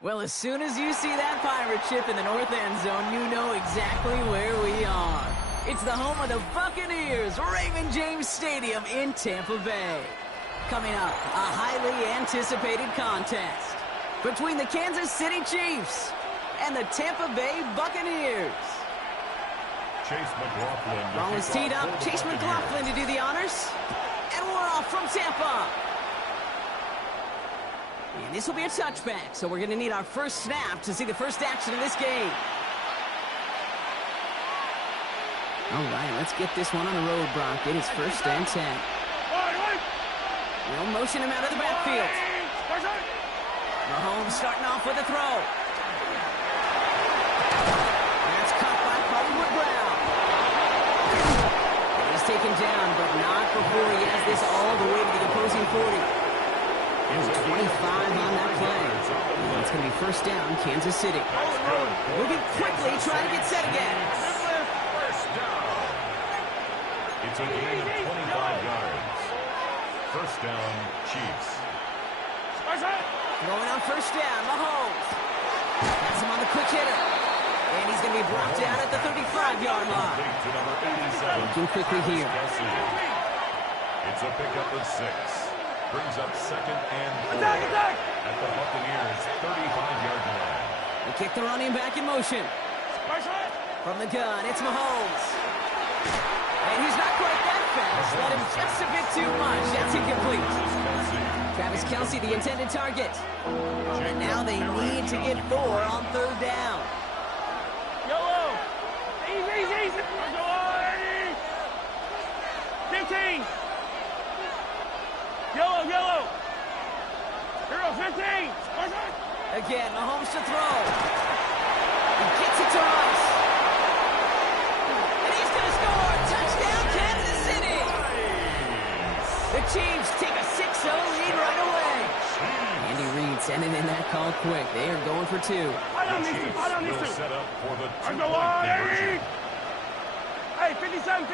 Well, as soon as you see that pirate ship in the north end zone, you know exactly where we are. It's the home of the Buccaneers, Raymond James Stadium in Tampa Bay. Coming up, a highly anticipated contest between the Kansas City Chiefs and the Tampa Bay Buccaneers. Chase McLaughlin. Ball is teed up. Chase McLaughlin to do the honors. And we're off from Tampa. And this will be a touchback, so we're going to need our first snap to see the first action of this game. All right, let's get this one on the road, Brock. It is 1st and 10. We'll motion him out of the backfield. Mahomes starting off with a throw. That's caught by Hollywood Brown. He's taken down, but not before he has this all the way to the opposing 40. And 25 on that play. And it's going to be 1st down, Kansas City. Moving quickly, trying to get set again. First down. It's a gain of 25 yards. 1st down, Chiefs. Throwing on 1st down, Mahomes. Has him on the quick hitter. And he's going to be brought down at the 35-yard line. Looking quickly here. It's a pickup of 6. Brings up 2nd and 4 at the Buccaneers' 35-yard line. They kick the running back in motion. From the gun, it's Mahomes. And he's not quite that fast. Let him just a bit too much. That's incomplete. Travis Kelce, the intended target. And now they need to get 4 on 3rd down. Yellow. Easy. 15. Yellow. Hero 15. Again, Mahomes to throw. He gets it to Rice. And he's going to score. Touchdown, Kansas City. The Chiefs take a 6-0 lead right away. Andy Reid sending in that call quick. They are going for 2. I don't need to. Set up for the I go on, Eddie. Hey, 57.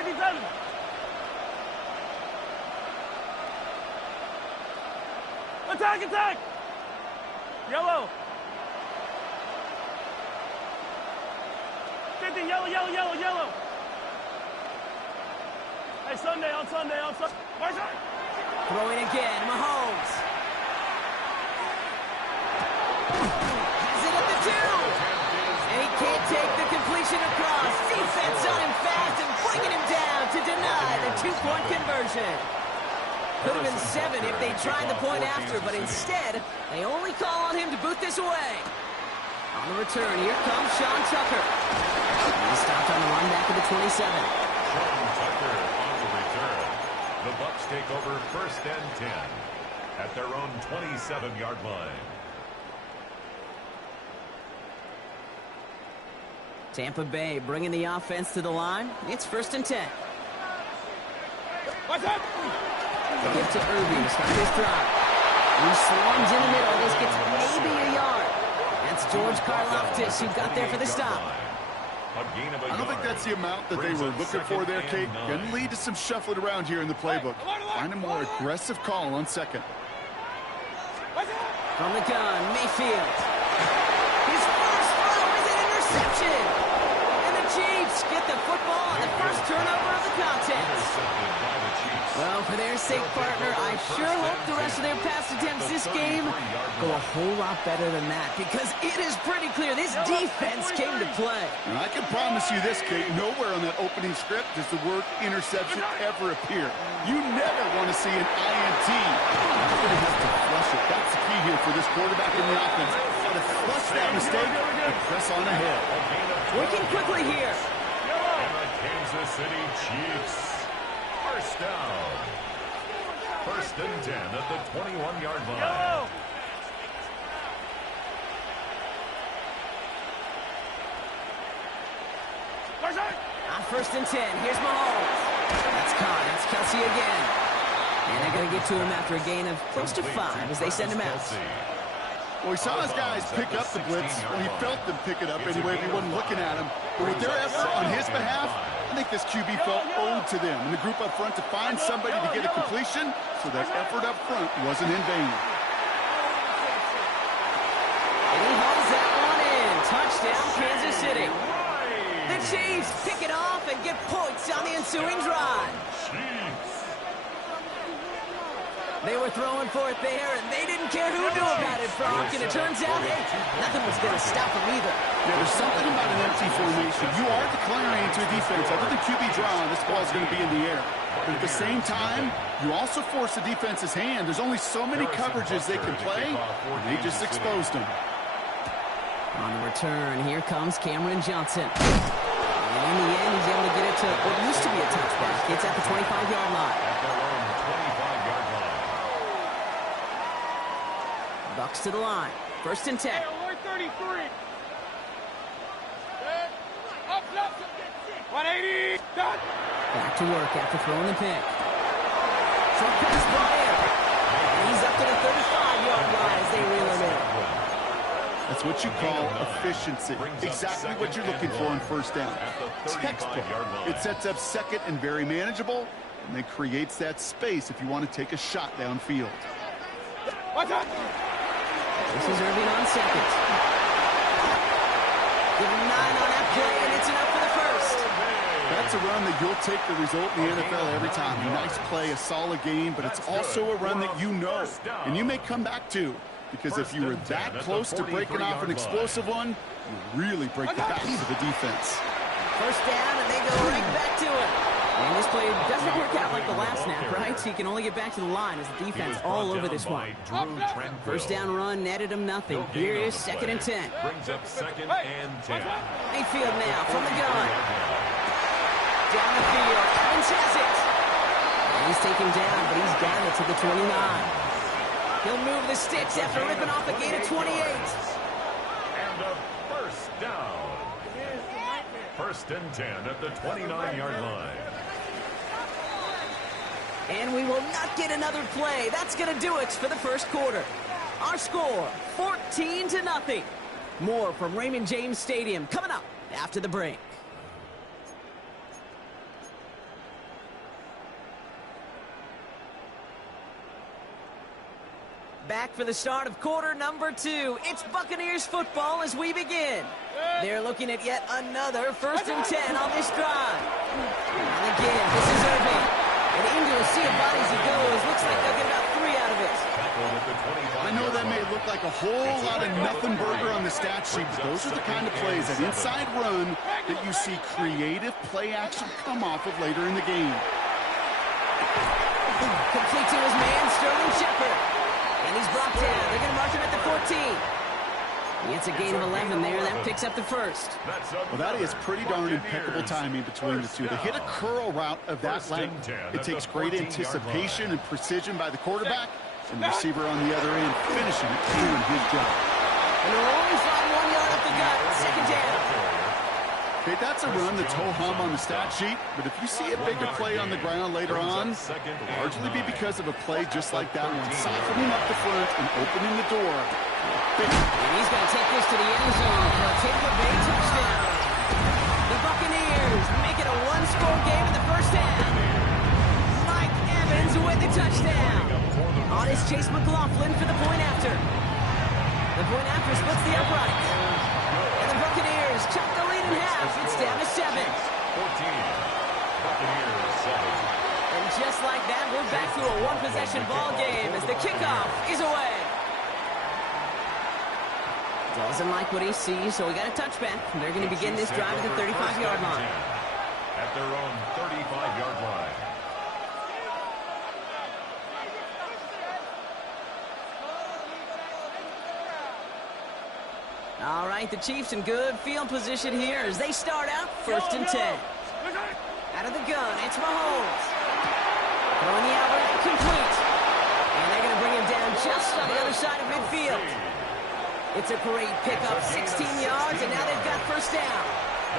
Attack! Yellow. 50, yellow. Hey, Sunday. Throwing again, Mahomes. Has it at the 2. And he can't take the completion across. Defense on him fast and bringing him down to deny the 2-point conversion. Could have been 7 if they tried the point after, but instead, they only call on him to boot this away. On the return, here comes Sean Tucker. He stopped on the run back of the 27. Sean Tucker on the return. The Bucs take over 1st and 10 at their own 27-yard line. Tampa Bay bringing the offense to the line. It's 1st and 10. What's up? Give to Irving to start his drive. He swarms in the middle. This gets maybe a yard. That's George Karlaftis who got there for the stop. I don't think that's the amount that they were looking for there, Kate. Going to lead to some shuffling around here in the playbook. Find a more aggressive call on 2nd. From the gun, Mayfield. His first throw is an interception. And the Chiefs get the football on the first turnover of the contest. Well, for their sake, partner, I sure hope the rest of their pass attempts this game go a whole lot better than that, because it is pretty clear this defense came to play. And I can promise you this, Kate, nowhere on that opening script does the word interception ever appear. You never want to see an INT. You're going to have to flush it. That's the key here for this quarterback in the offense. Got to flush that mistake and press on ahead. Working quickly here. And the Kansas City Chiefs. 1st down. 1st and 10 at the 21-yard line. On 1st and 10, here's Mahomes. That's caught. It's Kelce again. And they're going to get to him after a gain of close to 5 as they send him out. Well, he saw his guys pick up the blitz. Well, he felt them pick it up anyway if he wasn't looking at him. But with their effort on his behalf, I think this QB felt owed to them. And the group up front to find somebody to get a completion, so that effort up front wasn't in vain. And he touchdown, Kansas City. The Chiefs pick it off and get points on the ensuing drive. They were throwing for it there, and they didn't care who knew about it, Frank. And it turns out, hey, nothing was going to stop them either. Yeah, there's something about an empty formation. You are declaring to a defense, other than QB draw, this ball is going to be in the air. But at the same time, you also force the defense's hand. There's only so many coverages they can play, and they just exposed them. On the return, here comes Cameron Johnson. And in the end, he's able to get it to what used to be a touchback. It's at the 25-yard line. Bucks to the line. 1st and 10. 133. 180. Done. Back to work after throwing the pick. Short pass brought in. And he's up to the 35-yard line as they reel him in. That's what you call efficiency. Exactly what you're looking for on 1st down. Textbook. It sets up 2nd and very manageable, and then creates that space if you want to take a shot downfield. What's up? This is Irving on 2nd. Give him 9 on that play, and it's enough for the 1st. That's a run that you'll take the result in the NFL every time. A nice play, a solid game, but it's also a run that you know, and you may come back to. Because if you were that close to breaking off an explosive one, you really break the backs of the defense. 1st down, and they go right back to it. And this play doesn't work out like the last snap, right? So you can only get back to the line as the defense all over this one. 1st down run netted him nothing. Here is 2nd and 10. Brings up 2nd and 10. Mayfield now from the gun. Down the field. Evans has it. And he's taken down, but he's got it to the 29. He'll move the sticks after ripping off a gain of 28. And a 1st down. 1st and 10 at the 29-yard line. And we will not get another play. That's going to do it for the 1st quarter. Our score, 14-0. More from Raymond James Stadium coming up after the break. Back for the start of quarter number 2. It's Buccaneers football as we begin. They're looking at yet another 1st and 10 on this drive. And again, this is Irving. And into a sea of bodies he goes. Looks like they'll get about 3 out of it. I know that may look like a whole lot of nothing burger on the stat sheet, but those are the kind of plays, that inside run, that you see creative play action come off of later in the game. Complete to his man, Sterling Shepard. And he's brought down. They're going to mark him at the 14. He gets a gain of 11 there. That picks up the 1st. Well, that is pretty darn impeccable timing between the two. To hit a curl route of that length, it takes great anticipation and precision by the quarterback, and the receiver on the other end finishing it, doing his job. And they're only flying 1 yard up the gut. 2nd down. Okay, that's a run that's ho-hum on the stat sheet, but if you see a bigger play on the ground later on, it'll largely be because of a play just like that one, softening up the front and opening the door. And he's going to take this to the end zone for a Tampa Bay touchdown. The Buccaneers make it a 1-score game in the 1st half. Mike Evans with the touchdown. On is Chase McLaughlin for the point after. The point after splits the uprights. And the Buccaneers chop the lead in half. It's down to 7. 14. Buccaneers 7. And just like that, we're back to a one-possession ball game as the kickoff is away. Doesn't like what he sees, so we got a touchback. They're going to begin this drive at the 35-yard line. At their own 35-yard line. All right, the Chiefs in good field position here as they start out 1st and 10. Out of the gun, it's Mahomes. Throwing the out route complete. And they're going to bring him down just on the other side of midfield. It's a great pickup, 16 yards, and now they've got 1st down.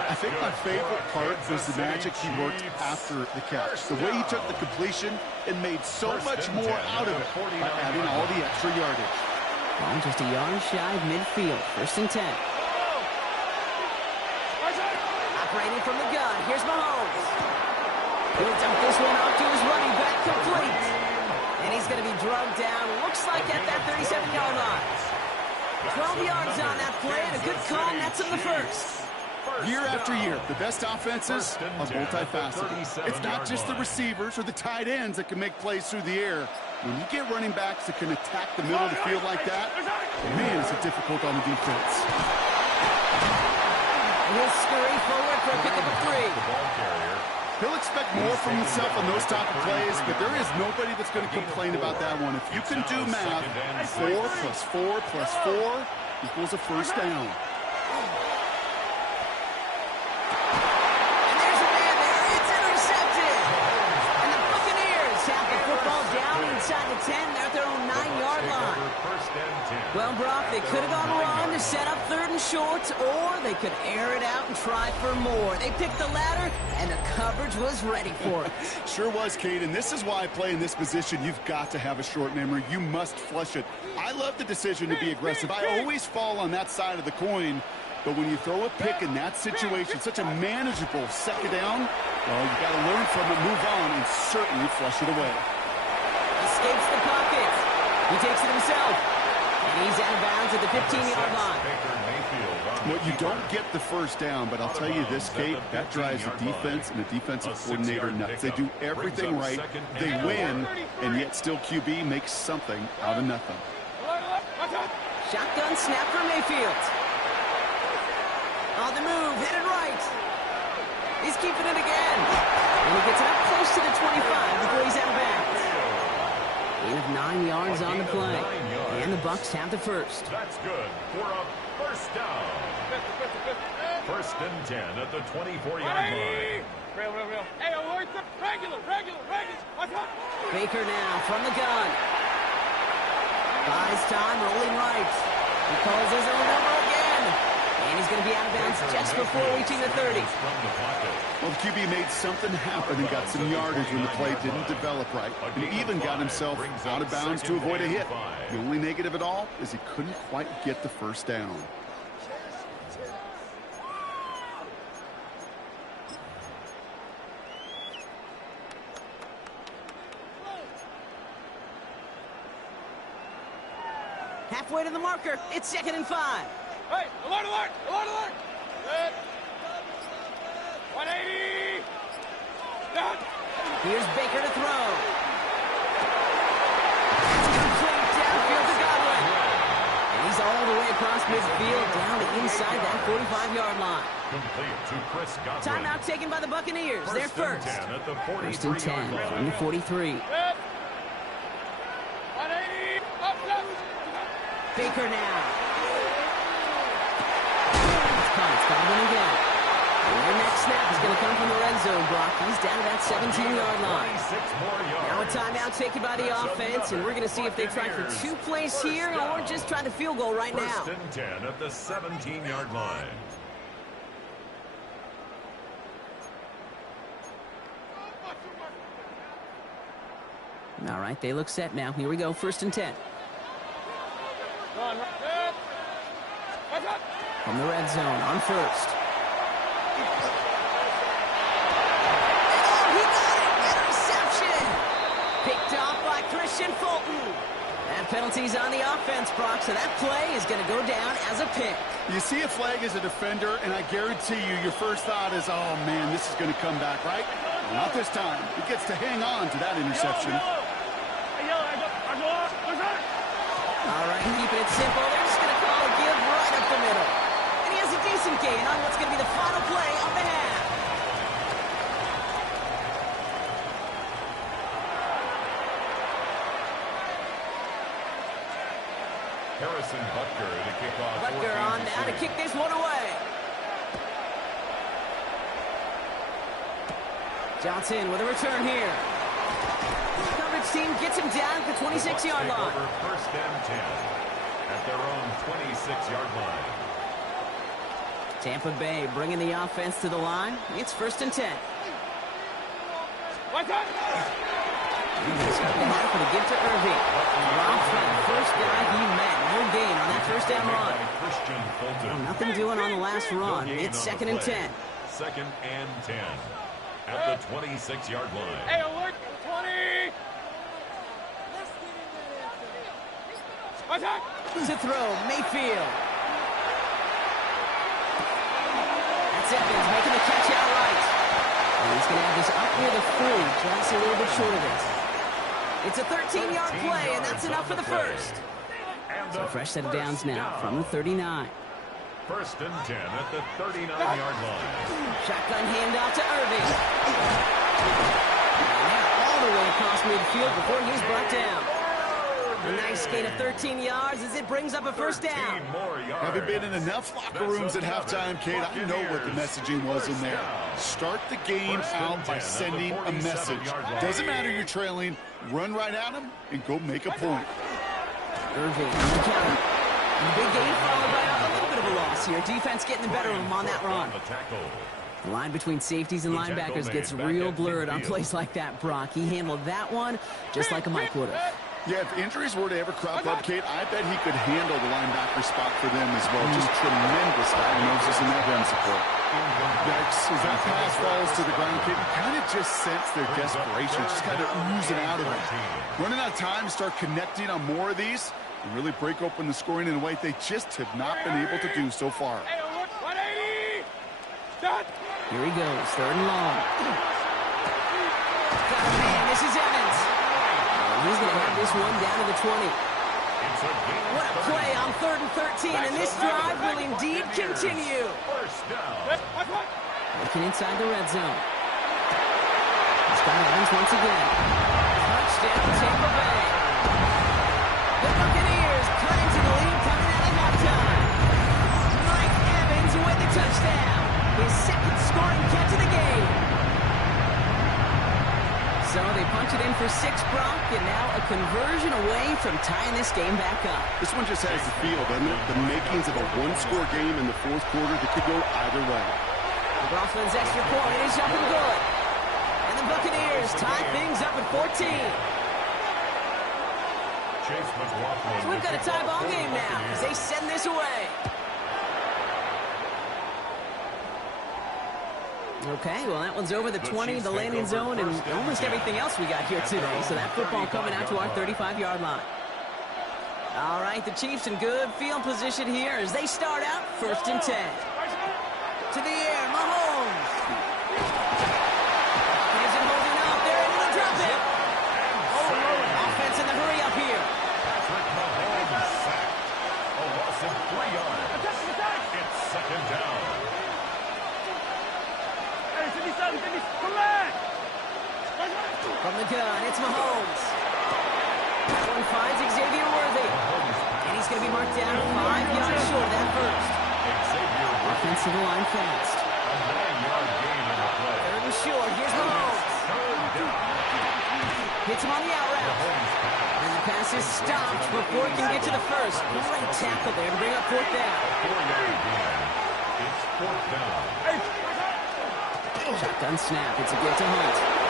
I think my favorite part was the magic he worked after the catch. The way he took the completion and made so much more out of it by adding all the extra yardage. Well, just a yard shy of midfield, 1st and 10. Operating from the gun, here's Mahomes. He'll dump this one off to his running back, complete. And he's going to be drugged down, looks like at that 37-yard line. 12 yards on that play, and a good call nets him the first. Year after year, the best offenses are multifaceted. It's not just the receivers or the tight ends that can make plays through the air. When you get running backs that can attack the middle of the field like that, man, is it difficult on the defense. He'll scurry forward for a pickup of 3. He'll expect more from himself on those type of plays, but there is nobody that's going to complain about that one. If you can do math, 4 plus 4 plus 4 equals a first down. And there's a man there. It's intercepted. And the Buccaneers have the football down inside the 10. They're at their own 9-yard line. Well, Brock, they could have gone wrong to set up 3rd and short, or they could air it out and try for more. They picked the latter, and the coverage was ready for it. Sure was, Kate, and this is why I play in this position. You've got to have a short memory. You must flush it. I love the decision to be aggressive. I always fall on that side of the coin, but when you throw a pick in that situation, such a manageable 2nd down, well, you got to learn from it, move on, and certainly flush it away. Escapes the pocket. He takes it himself. And he's out of bounds at the 15-yard line. Well, you don't get the first down, but I'll tell you this, Kate, that drives the defense and the defensive coordinator nuts. They do everything right, they win, and yet still QB makes something out of nothing. Shotgun snap for Mayfield. On the move, hit it right. He's keeping it again. And he gets it up close to the 25 before he's out of bounds. Gain of 9 yards on the play. And the Bucs have the first. That's good for a first down. 1st and 10 at the 24-yard line. Hey, alert the regular. Baker now from the gun. Buys time, rolling right. He calls his own number again. And he's going to be out of bounds just before reaching the 30. Well, the QB made something happen and got some yardage when the play didn't develop right. And even got himself out of bounds to avoid a hit. The only negative at all is he couldn't quite get the first down. Halfway to the marker. It's 2nd and 5. Hey, alert. Good. 180. Down. Here's Baker to throw. That's complete downfield to Godwin. And he's all the way across midfield down to inside that 45-yard line. Complete to Chris Godwin. Timeout taken by the Buccaneers. They're first. 10 at the 1st and 10 from the 43. Good. 180. Up. Baker now. It's Godwin again. And their next snap is going to come from the red zone, Brock. He's down to that 17-yard line. 26 more yards. Now a timeout taken by the offense, and we're going to see if they try for 2 plays here or just try the field goal right now. 1st and 10 at the 17-yard line. All right, they look set now. Here we go, 1st and 10. From the red zone on 1st. Oh, he got it! Interception! Picked off by Christian Fulton. That penalty's on the offense, Brock, so that play is going to go down as a pick. You see a flag as a defender, and I guarantee you your first thought is, oh, man, this is going to come back, right? Well, not this time. He gets to hang on to that interception. All right, keeping it simple. They're just going to call a give right up the middle. And he has a decent gain on what's going to be the final play of the half. Harrison Butker to kick off. Butker on now to kick this one away. Johnson with a return here. Coverage team gets him down at the 26-yard line. 1st and 10 at their own 26-yard line. Tampa Bay bringing the offense to the line. It's 1st and 10. What's up? He's got the half to give to Irving. Ralph, the first guy he met. No gain on that 1st down run. Well, nothing doing on the last run. It's 2nd and 10. 2nd and 10 at the 26-yard line. Hey, alert! 20! What's up? To throw, Mayfield. That's Evans making the catch outright. And he's going to have this up near the 40, just a little bit short of it. It's a 13-yard play, and that's enough for the first. So a fresh set of downs now from the 39. First and 10 at the 39-yard line. Shotgun handoff to Irving. Now all the way across midfield before he was brought down. A nice gain of 13 yards as it brings up a first down. Having been in enough locker rooms at halftime, Kate, I know what the messaging was in there. Start the game out by sending a message. Doesn't matter you're trailing, run right at them and go make a point. Irving on the counter. Big gain followed by a little bit of a loss here. Defense getting the better of him on that run. The line between safeties and linebackers gets real blurred on plays like that, Brock. He handled that one just like a Mike would have. Yeah, if injuries were to ever crop up, Kate, I bet he could handle the linebacker spot for them as well. Just tremendous diagnosis in that run support. Yikes, as that pass falls to the ground, Kate, you kind of just sense their desperation, just kind of oozing out of them. Running out of time to start connecting on more of these and really break open the scoring in a way they just have not been able to do so far. Here he goes, third and long. Got a man, this is Evans. He's going to have this one down to the 20. What a play on 3rd and 13, and this drive will indeed continue. Looking inside the red zone. He's got Evans once again. Touchdown, Tampa Bay. The Buccaneers cut into the lead coming out of halftime. Mike Evans with the touchdown. His second scoring catch of the game. So they punch it in for 6, Brock, and now a conversion away from tying this game back up. This one just has the feel, doesn't it? The makings of a one-score game in the fourth quarter that could go either way. The Dolphins' extra point is up and good. And the Buccaneers tie things up at 14. So we've got a tie ball game now as they send this away. Okay, well, that one's over the 20, the landing zone, and almost everything else we got here today. So that football coming out to our 35-yard line. All right, the Chiefs in good field position here as they start out 1st and 10. To the air, Mahomes. Gives it holding up. They're able to drop it. Oh, offense in the hurry up here. Patrick Mahomes sacked. A loss of 3 yards. It's 2nd down. From the gun, it's Mahomes. That one finds Xavier Worthy. And he's going to be marked down 5 yards short of that first. Offensive line fast. A 9-yard gain on the play. 3rd and short. Here's Mahomes. Hits him on the out route. And the pass is stopped before he can get to the first. Great tackle there to bring up 4th down. 4-yard gain. It's 4th down. Shotgun snap. It's a get to Hunt.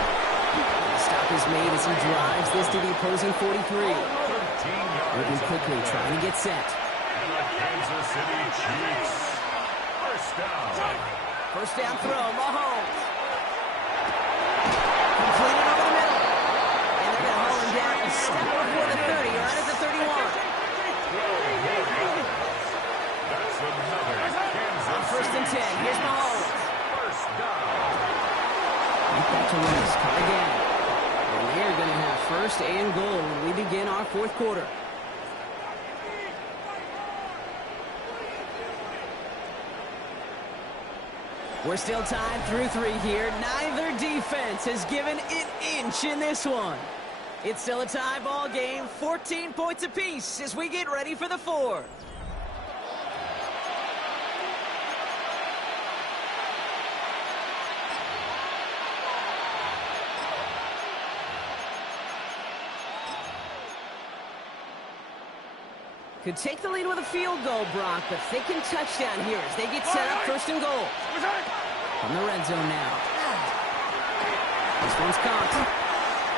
The stop is made as he drives this to the opposing 43. Moving quickly, trying to get set. And the Kansas City Chiefs. First down throw, Mahomes. Completed over the middle. And they're going to haul him down a step before the 30, or out at the 31. That's another Kansas On 1st and 10, here's Mahomes. First down. Back to Lewis, cut again. And we're going to have 1st and goal when we begin our 4th quarter. We're still tied through 3 here. Neither defense has given an inch in this one. It's still a tie ball game, 14 points apiece as we get ready for the 4th. Could take the lead with a field goal, Brock, but thinking touchdown here as they get set up 1st and goal. From the red zone now. This one's caught.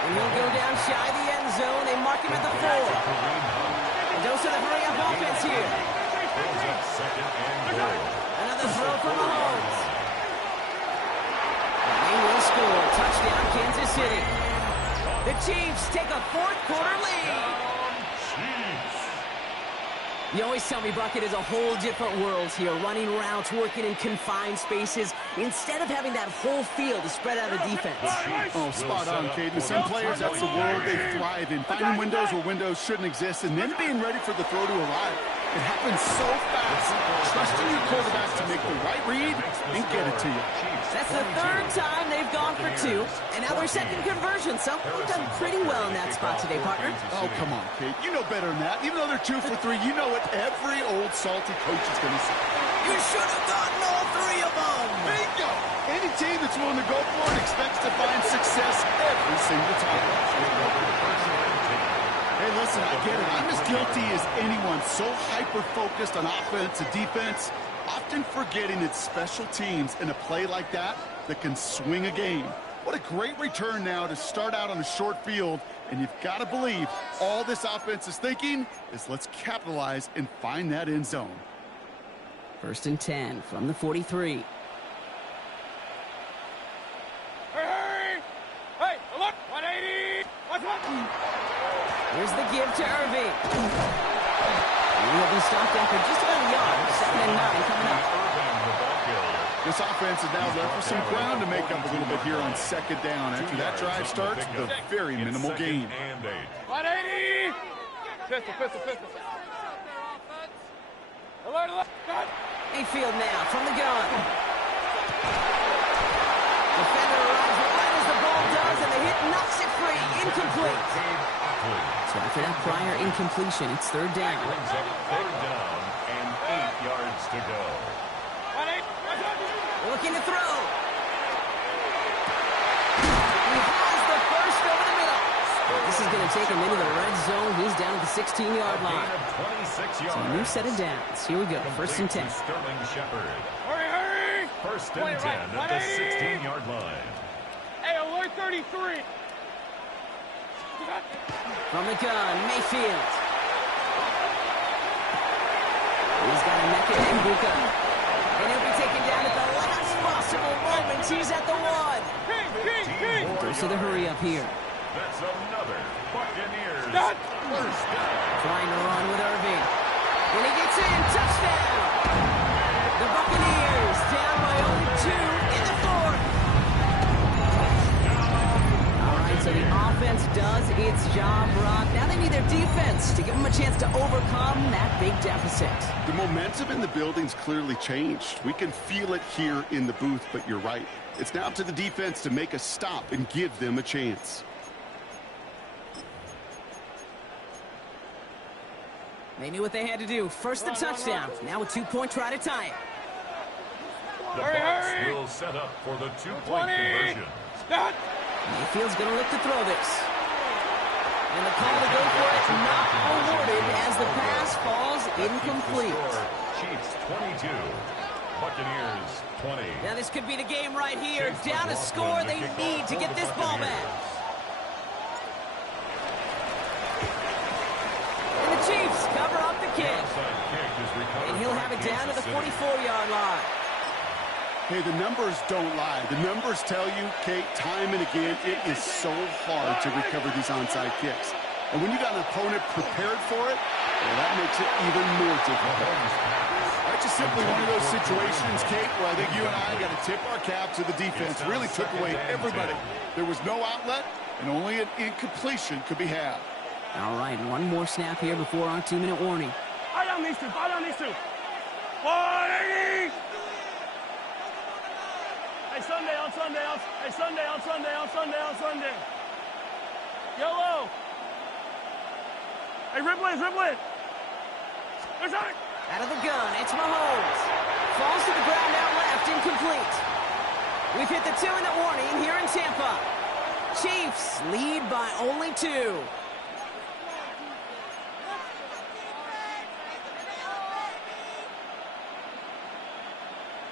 And he'll go down shy of the end zone. They mark him at the 4. A dose of the hurry-up offense here. Another throw from Mahomes. And they will score. Touchdown, Kansas City. The Chiefs take a 4th quarter lead. You always tell me Bucket is a whole different world here, running routes, working in confined spaces, instead of having that whole field to spread out a defense. Oh, spot on, Caden. Some players, that's the world they thrive in. Finding windows where windows shouldn't exist and then being ready for the throw to arrive. It happens so fast. Trusting your quarterback to make the right read and get it to you. That's the third time they've gone for 2, and now their second conversion. So they've done pretty well in that spot today, partner. Oh, come on, Kate. You know better than that. Even though they're 2 for 3, you know what every old salty coach is going to say. You should have gotten all 3 of them. Bingo! Any team that's willing to go for it expects to find success every single time. Hey, listen, I get it. I'm as guilty as anyone. So hyper-focused on offense and defense, often forgetting it's special teams in a play like that can swing a game. What a great return now to start out on a short field, and you've got to believe all this offense is thinking is let's capitalize and find that end zone. 1st and 10 from the 43. Hey! Hey, look! 180! Watch one! Here's the give to Irving. He'll be stopped after just about a yard. 2nd and 9 coming up. This offense is now left with some ground to make up a little bit here on 2nd down. After that drive starts with a very minimal gain. 180! Pistol. Alert, alert! Mayfield now from the gun. Defender arrives right as the ball does, and the hit knocks it free. Incomplete. So after that prior incompletion, it's 3rd down. Brings up 3rd down and 8 yards to go. Looking to throw. He has the first over the middle. This is going to take him into the red zone. He's down at the 16-yard line. 26 yards. So a new set of downs. Here we go. 1st and 10. Sterling Shepard. Hurry! 1st and 10 at the 16-yard line. Hey, alert 33! From the gun, Mayfield. He's got a Mecca and Buka. And he'll be taken down at the last possible moment. He's at the 1. Goes to the hurry up here. That's another Buccaneers 1st down. Trying to run with Irving. When he gets in, touchdown. The Buccaneers down by only 2 in the 4th. All right, so the offense does its job, Brock. Now they need their defense to give them a chance to overcome that big deficit. The momentum in the building's clearly changed. We can feel it here in the booth, but you're right. It's now to the defense to make a stop and give them a chance. They knew what they had to do. First the touchdown. Now a 2-point try to tie it. The Bucs will set up for the 2-point conversion. Mayfield's going to look to throw this. And the call to go for it not awarded as the pass falls incomplete. Chiefs 22, Buccaneers 20. Now this could be the game right here. Down to score. They need to get this ball back. And the Chiefs cover up the kick. And he'll have it down to the 44-yard line. Hey, the numbers don't lie. The numbers tell you, Kate, time and again, it is so hard to recover these onside kicks. And when you got an opponent prepared for it, well, that makes it even more difficult. That's just simply one of those situations, Kate, where I think you and I got to tip our cap to the defense. Really took away everybody. There was no outlet, and only an incompletion could be had. All right, one more snap here before our 2-minute warning. I don't need to. 180! Hey, Sunday. Yellow. Hey, Ripley. There's it. Out of the gun, it's Mahomes. Falls to the ground out left, incomplete. We've hit the 2-minute warning here in Tampa. Chiefs lead by only 2.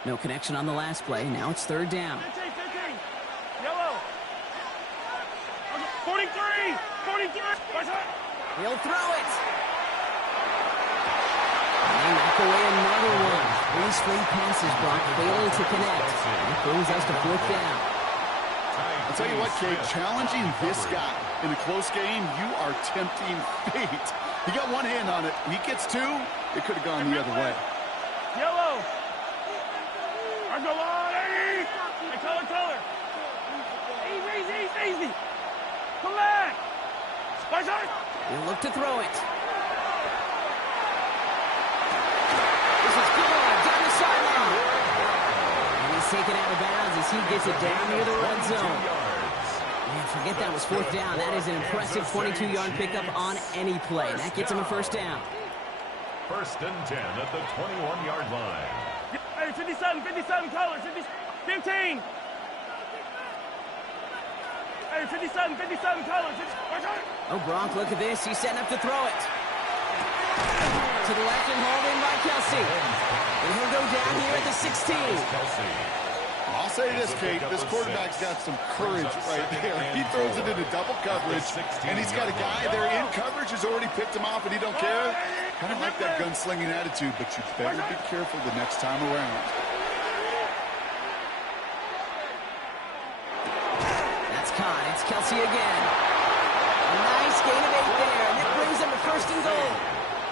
No connection on the last play. Now it's 3rd down. 15. Yellow. 43. He'll throw it. They knock away another one. 3 straight passes, Brock, failing to connect. That brings us to 4th down. I'll tell you what, Kate, challenging this guy in a close game, you are tempting fate. He got one hand on it. He gets two. It could have gone the other way. Yellow. Go on, Eddie. Hey, color. Easy. Come back. Spicer. He'll look to throw it. This is good. Down the sideline. And he's taken out of bounds as he gets it down near the red zone. Man, forget that was fourth down. That is an impressive 22-yard pickup on any play. That gets him a first down. 1st and 10 at the 21-yard line. Hey, 57, color. 15. Hey, 57, color. Oh, Gronk, look at this. He's setting up to throw it. To the left and hauled in by Kelsey. And he'll go down here at the 16. I'll say this, Kate. This quarterback's got some courage right there. He throws it into double coverage, and he's got a guy there in coverage who's already picked him off, and he don't care. Kind of like that gunslinging attitude, but you better be careful the next time around. That's caught. It's Kelsey again. A nice gain of 8 there, and it brings them to 1st and goal.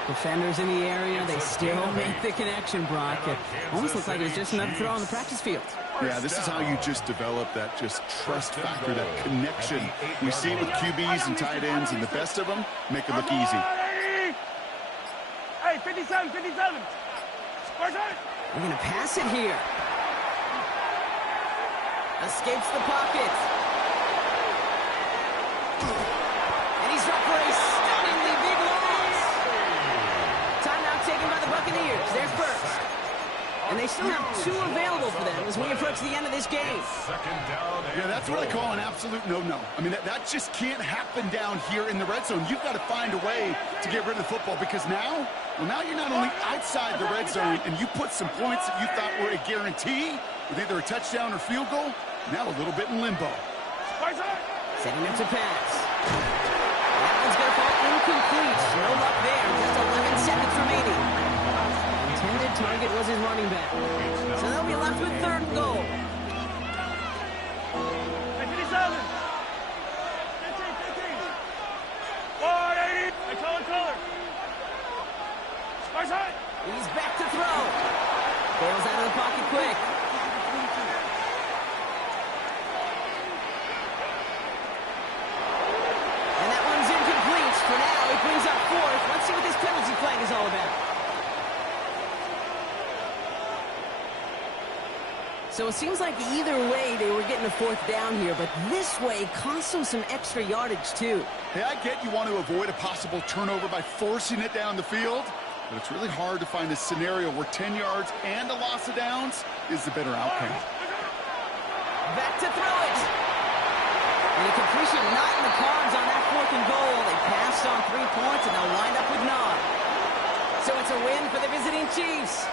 Defenders in the area, they still make the connection, Brock. It almost looks like it was just another throw on the practice field. Yeah, this is how you just develop that just trust factor, that connection. We see it with QBs and tight ends, and the best of them make it look easy. Hey, 57. We're going to pass it here. Escapes the pocket. And he's up for a stunningly big loss. Timeout taken by the Buccaneers. There's first. And they still have 2 available for them as we approach the end of this game. Yeah, that's what I call an absolute no-no. I mean, that just can't happen down here in the red zone. You've got to find a way to get rid of the football because now you're not only outside the red zone and you put some points that you thought were a guarantee with either a touchdown or field goal, now a little bit in limbo. Setting up to pass. That one's going to fall incomplete. No luck there. Just 11 seconds remaining. Intended target was his running back. So they'll be left with 3rd and goal. Hey, 57. 15. 480. Hey, color. He's back to throw. Bails out of the pocket quick. And that one's incomplete. For now, he brings up 4th. Let's see what this penalty flag is all about. So it seems like either way they were getting a 4th down here, but this way cost them some extra yardage too. Hey, I get you want to avoid a possible turnover by forcing it down the field, but it's really hard to find a scenario where 10 yards and a loss of downs is the better outcome. Back to throw it. And a completion not in the cards on that 4th and goal. They passed on 3 points and they'll wind up with 9. So it's a win for the visiting Chiefs.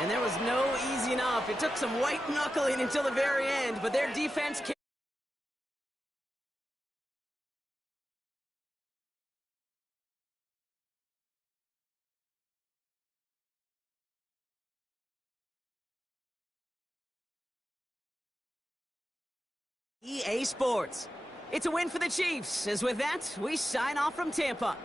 And there was no easing up. It took some white knuckling until the very end, but their defense came. EA Sports. It's a win for the Chiefs, as with that, we sign off from Tampa.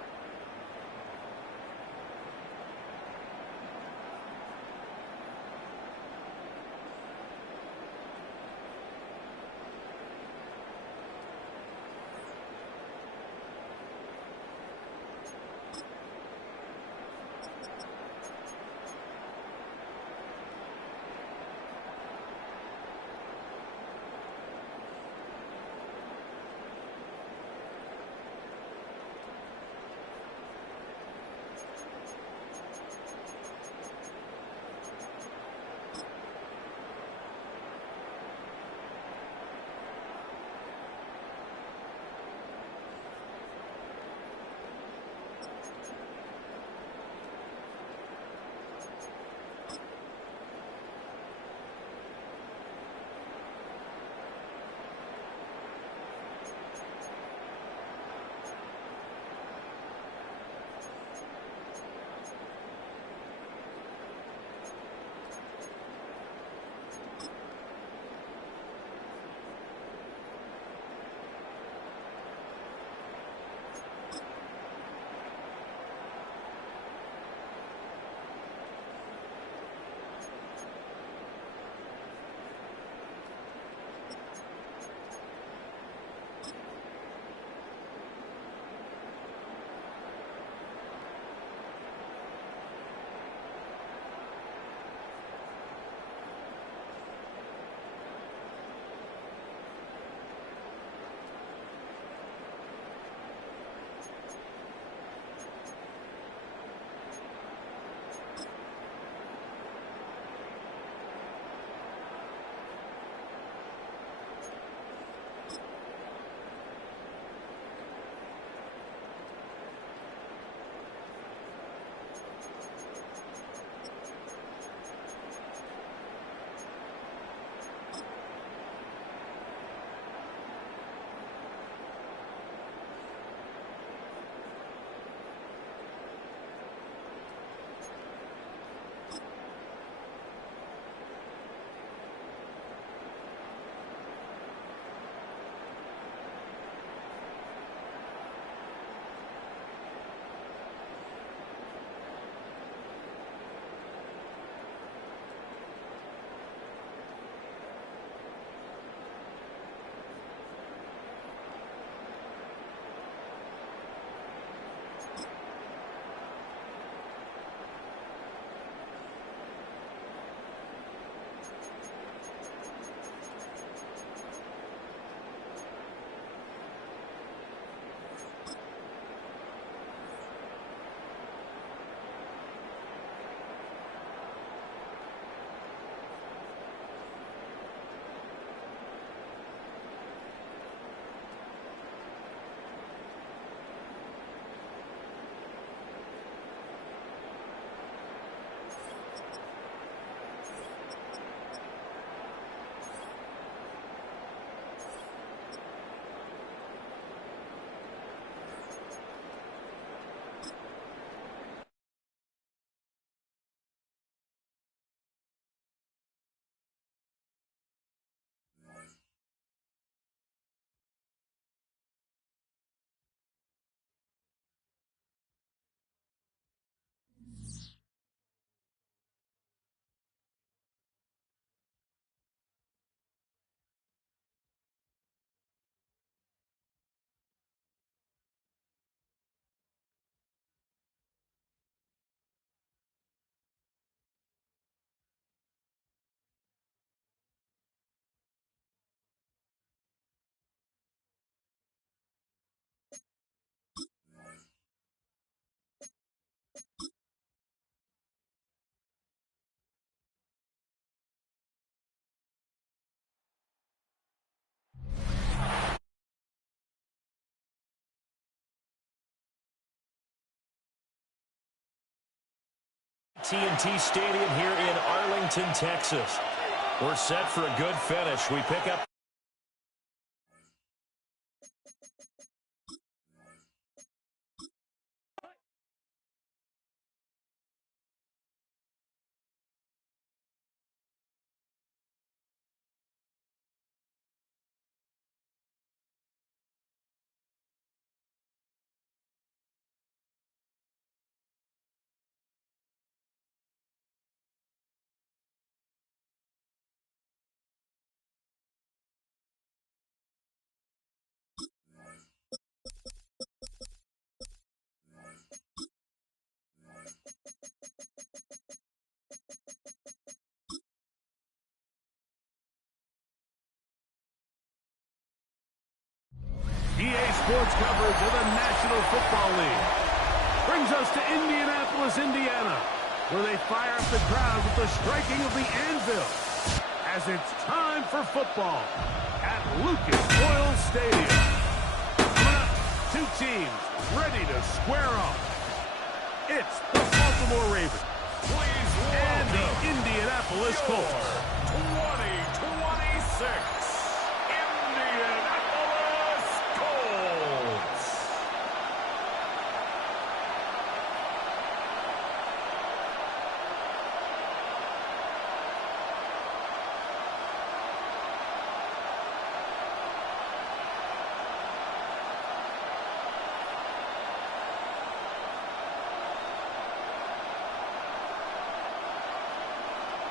AT&T Stadium here in Arlington, Texas. We're set for a good finish. We pick up EA Sports coverage of the National Football League brings us to Indianapolis, Indiana, where they fire up the crowd with the striking of the anvil as it's time for football at Lucas Oil Stadium. Coming up, two teams ready to square off. It's the Baltimore Ravens and the Indianapolis Colts. 2026 Indianapolis Colts.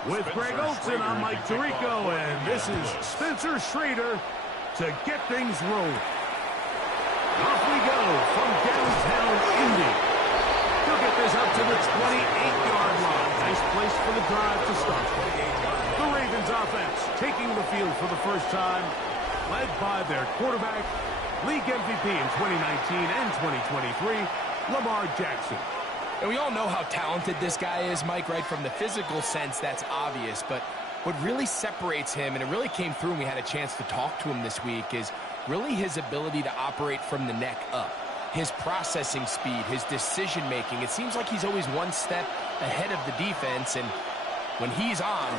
With Greg Olson, I'm Mike Tirico, and this is Spencer Schrader to get things rolling. Off we go from downtown Indy. He'll get this up to the 28-yard line. Nice place for the drive to start. The Ravens offense taking the field for the first time, led by their quarterback, league MVP in 2019 and 2023, Lamar Jackson. And we all know how talented this guy is, Mike, right? From the physical sense, that's obvious. But what really separates him, and it really came through when we had a chance to talk to him this week, is really his ability to operate from the neck up. His processing speed, his decision-making. It seems like he's always one step ahead of the defense, and when he's on,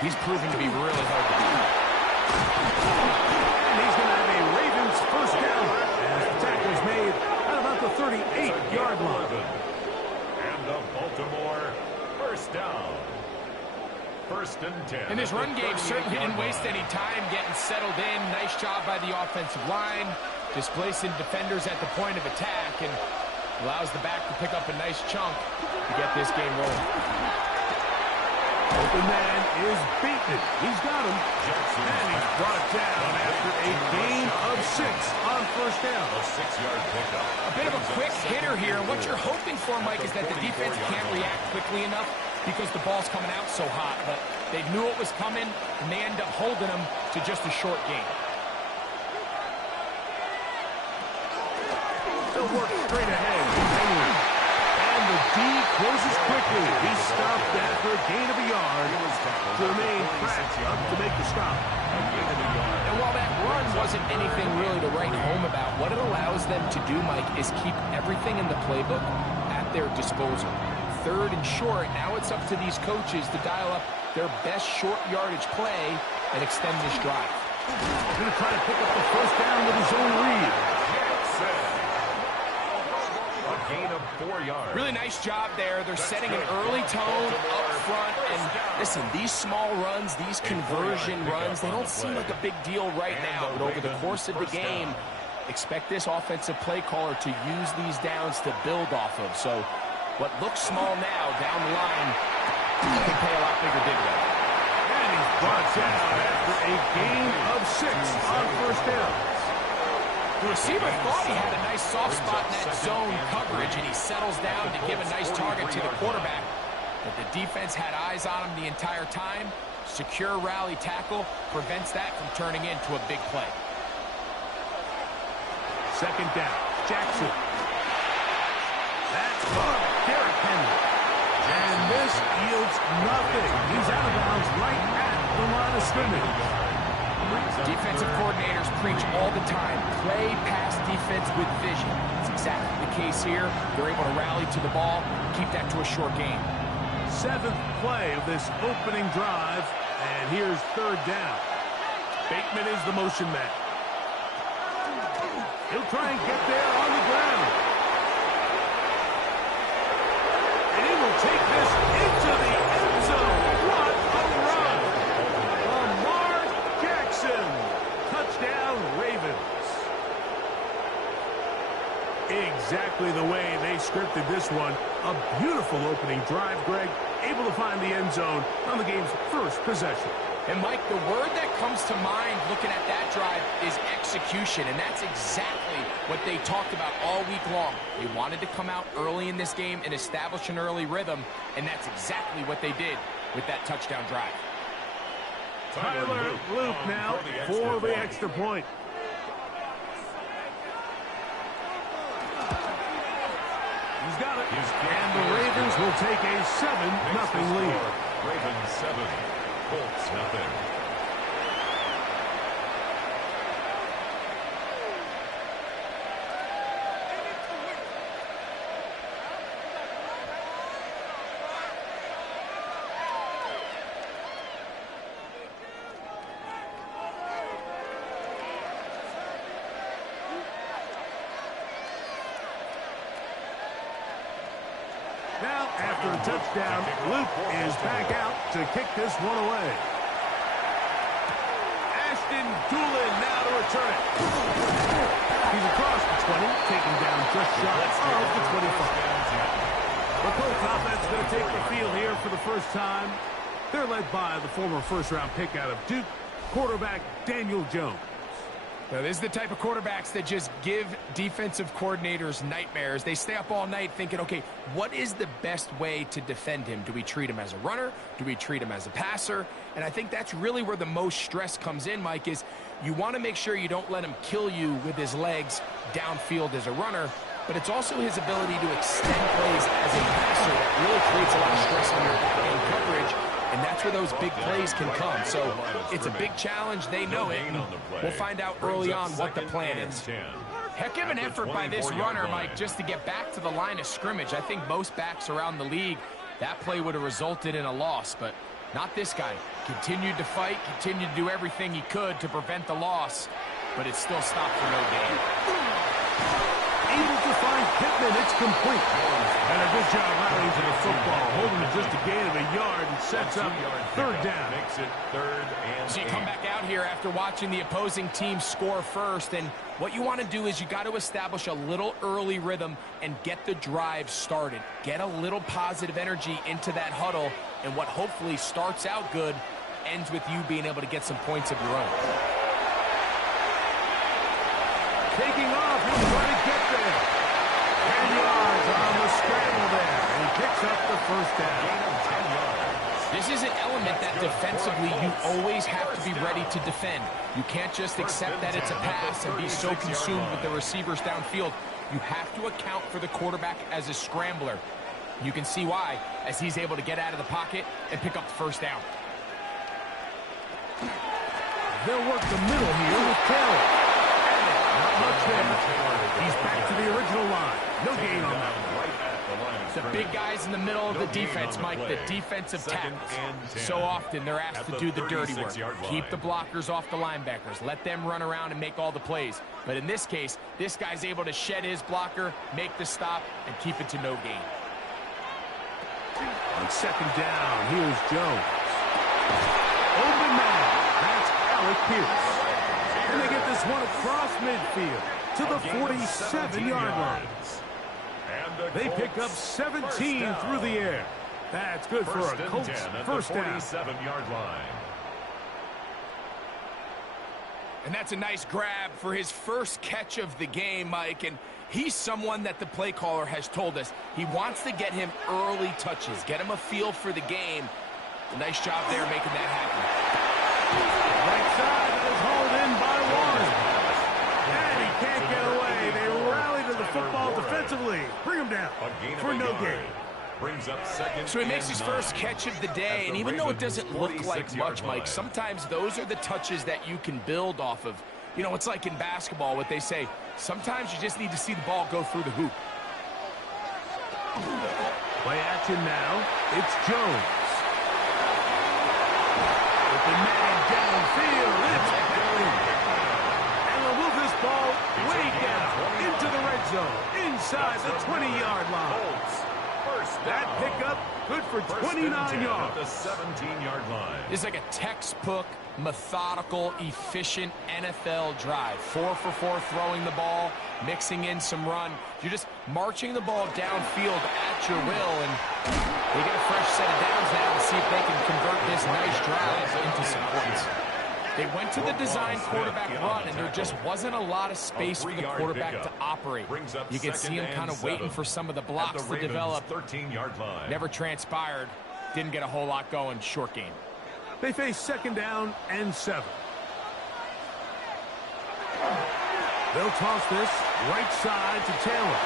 he's proven to be really hard to beat. And he's going to have a Ravens first down as the tackle's made at about the 38-yard line. The Baltimore first down. First and 10. And his run game certainly didn't waste any time getting settled in. Nice job by the offensive line, displacing defenders at the point of attack, and allows the back to pick up a nice chunk to get this game rolling. Open man is beaten. He's got him. And he's brought down after a gain of 6 on first down. A 6-yard pickup. A bit of a quick hitter here, and what you're hoping for, Mike, is that the defense can't react quickly enough because the ball's coming out so hot. But they knew it was coming, and they end up holding them to just a short gain. They'll work straight ahead. And the D closes quickly. He's stopped after a gain of a yard to remain cracked up to make the stop. And while that run wasn't anything really to write home about, what it allows them to do, Mike, is keep everything in the playbook at their disposal. Third and short, now it's up to these coaches to dial up their best short yardage play and extend this drive. Going to try to pick up the first down with his own read. Gain of 4 yards. Really nice job there. They're setting an early tone up front. And listen, these small runs, these conversion runs, they don't seem like a big deal right now. But over the course of the game, expect this offensive play caller to use these downs to build off of. So what looks small now down the line can pay a lot bigger dividend. And he's brought down after a gain of 6 on first down. The receiver thought he had a nice soft spot in that zone coverage, and he settles down to give a nice target to the quarterback. But the defense had eyes on him the entire time. Secure rally tackle prevents that from turning into a big play. Second down, Jackson. That's caught. Derrick Henry. And this yields nothing. He's out of bounds right at the line of scrimmage. Defensive coordinators preach all the time, play pass defense with vision. That's exactly the case here. They're able to rally to the ball, keep that to a short game. 7th play of this opening drive, and here's 3rd down. Bateman is the motion man. He'll try and get there on the ground. And he will take this into the end zone. What a run! Lamar Jackson. Touchdown, Ravens. Exactly the way they scripted this one. A beautiful opening drive, Greg. Able to find the end zone on the game's first possession. And, Mike, the word that comes to mind looking at that drive is execution, and that's exactly what they talked about all week long. They wanted to come out early in this game and establish an early rhythm, and that's exactly what they did with that touchdown drive. Tyler Luke now for the extra point. He's got it. And the Ravens will take a 7-0 lead. Ravens 7, Colts nothing. Now, after a touchdown, Luke is back out to kick this one away. Ashton Doolin now to return it. He's across the 20, taking down just shy of the 25. The Colts offense going to take the field here for the first time. They're led by the former first-round pick out of Duke, quarterback Daniel Jones. Now, this is the type of quarterbacks that just give defensive coordinators nightmares. They stay up all night thinking, okay, what is the best way to defend him? Do we treat him as a runner? Do we treat him as a passer? And I think that's really where the most stress comes in, Mike, is you want to make sure you don't let him kill you with his legs downfield as a runner, but it's also his ability to extend plays as a passer that really creates a lot of stress on your back-end coverage. And that's where those big plays can come. So it's a big challenge. They know it. And we'll find out early on what the plan is. Heck of an effort by this runner, Mike, just to get back to the line of scrimmage. I think most backs around the league, that play would have resulted in a loss, but not this guy. Continued to fight, continued to do everything he could to prevent the loss, but it still stopped for no gain. Able to find Pittman. It's complete. And a good job rallying to the football, holding it just a gain of a yard and sets up 3rd down. Makes it 3rd and So you come back out here after watching the opposing team score first, and what you want to do is you got to establish a little early rhythm and get the drive started. Get a little positive energy into that huddle, and what hopefully starts out good ends with you being able to get some points of your own. Taking off, he's going to get there. 10 yards on the scramble there, and he picks up the 1st down. This is an element that defensively you always have to be ready to defend. You can't just accept that it's a pass and be so consumed with the receivers downfield. You have to account for the quarterback as a scrambler. You can see why, as he's able to get out of the pocket and pick up the 1st down. They'll work the middle here with Taylor. Not much there. He's back to the original line. No gain on that. The big guys in the middle of the defense, Mike, the defensive tackles. So often they're asked to do the dirty work. Keep the blockers off the linebackers. Let them run around and make all the plays. But in this case, this guy's able to shed his blocker, make the stop, and keep it to no gain. On 2nd down, here's Jones. Open man. That's Alec Pierce. And they get this one across midfield to the 47-yard line. They pick up 17 through the air. That's good for a Colts 1st down. 47-yard line. And that's a nice grab for his first catch of the game, Mike. And he's someone that the play caller has told us he wants to get him early touches, get him a feel for the game. A nice job there making that happen. Right side, that is hauled in by Warren. And he can't get away. They rally to the football defensively. Bring him down for no gain. Brings up 2nd. So he makes his first catch of the day, and even though it doesn't look like much, Mike, sometimes those are the touches that you can build off of. You know, it's like in basketball, what they say, sometimes you just need to see the ball go through the hoop. Play action now. It's Jones. With the man downfield, it's Pittman. And we'll move this ball way down into the red zone, inside the 20-yard line. That pickup, good for 29 yards. At the 17-yard line. It's like a textbook, methodical, efficient NFL drive. 4 for 4 throwing the ball, mixing in some run. You're just marching the ball downfield at your will, and they get a fresh set of downs now to see if they can convert this nice drive into some points. They went to the design quarterback run, and there just wasn't a lot of space for the quarterback to operate. You could see him kind of waiting for some of the blocks to develop. 13-yard line. Never transpired. Didn't get a whole lot going. Short game. They face 2nd down and 7. They'll toss this right side to Taylor.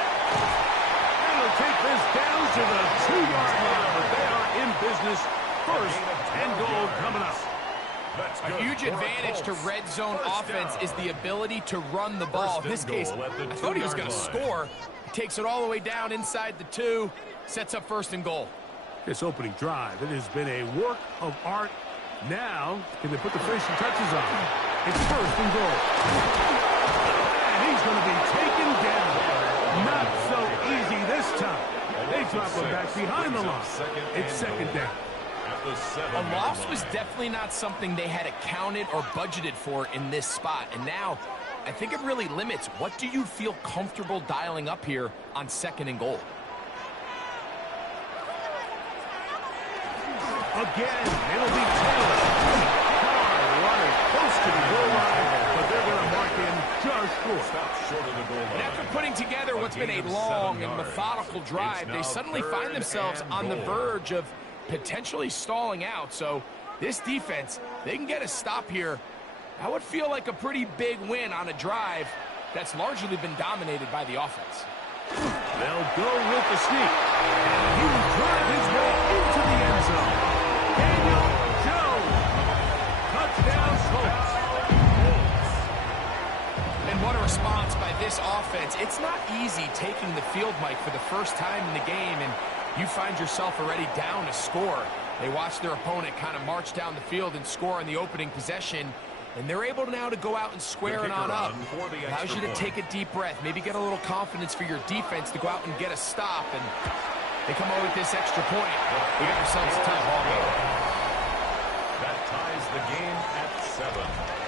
And they'll take this down to the 2-yard line, but they are in business. 1st and goal coming up. A huge advantage to red zone offense is the ability to run the ball. In this case, I thought he was going to score. He takes it all the way down inside the 2, sets up 1st and goal. This opening drive, it has been a work of art. Now, can they put the finishing touches on? It's 1st and goal. And he's going to be taken down. Not so easy this time. They drop him back behind the line. It's 2nd down. A loss was definitely not something they had accounted or budgeted for in this spot. And now, I think it really limits what do you feel comfortable dialing up here on 2nd and goal. Again, it'll be Taylor. Running close to the goal line, but they're going to mark in just short of the goal line. And after putting together what's been a long and methodical drive, they suddenly find themselves on the verge of potentially stalling out. So this defense, they can get a stop here. That would feel like a pretty big win on a drive that's largely been dominated by the offense. They'll go with the sneak. And he will drive his way into the end zone. Daniel Jones. Touchdown, Colts. And what a response by this offense. It's not easy taking the field, Mike, for the first time in the game, and you find yourself already down a score. They watch their opponent kind of march down the field and score in the opening possession, and they're able now to go out and square it on up. Allows you to take a deep breath, maybe get a little confidence for your defense to go out and get a stop, and they come over with this extra point. We got ourselves a tie ball game. That ties the game at 7.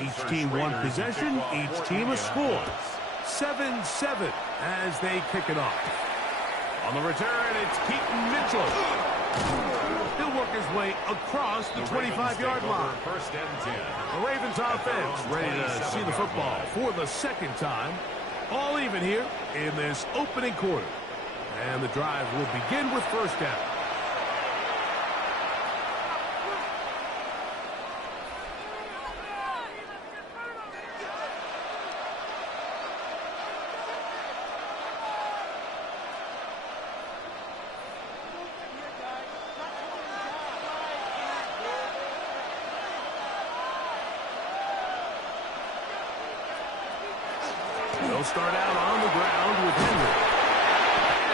Each team one possession, each team a score. 7-7 as they kick it off. On the return, it's Keaton Mitchell. He'll work his way across the 25-yard line. 1st and 10. The Ravens offense ready to see the football for the 2nd time. All even here in this opening quarter. And the drive will begin with 1st down. They'll start out on the ground with Henry.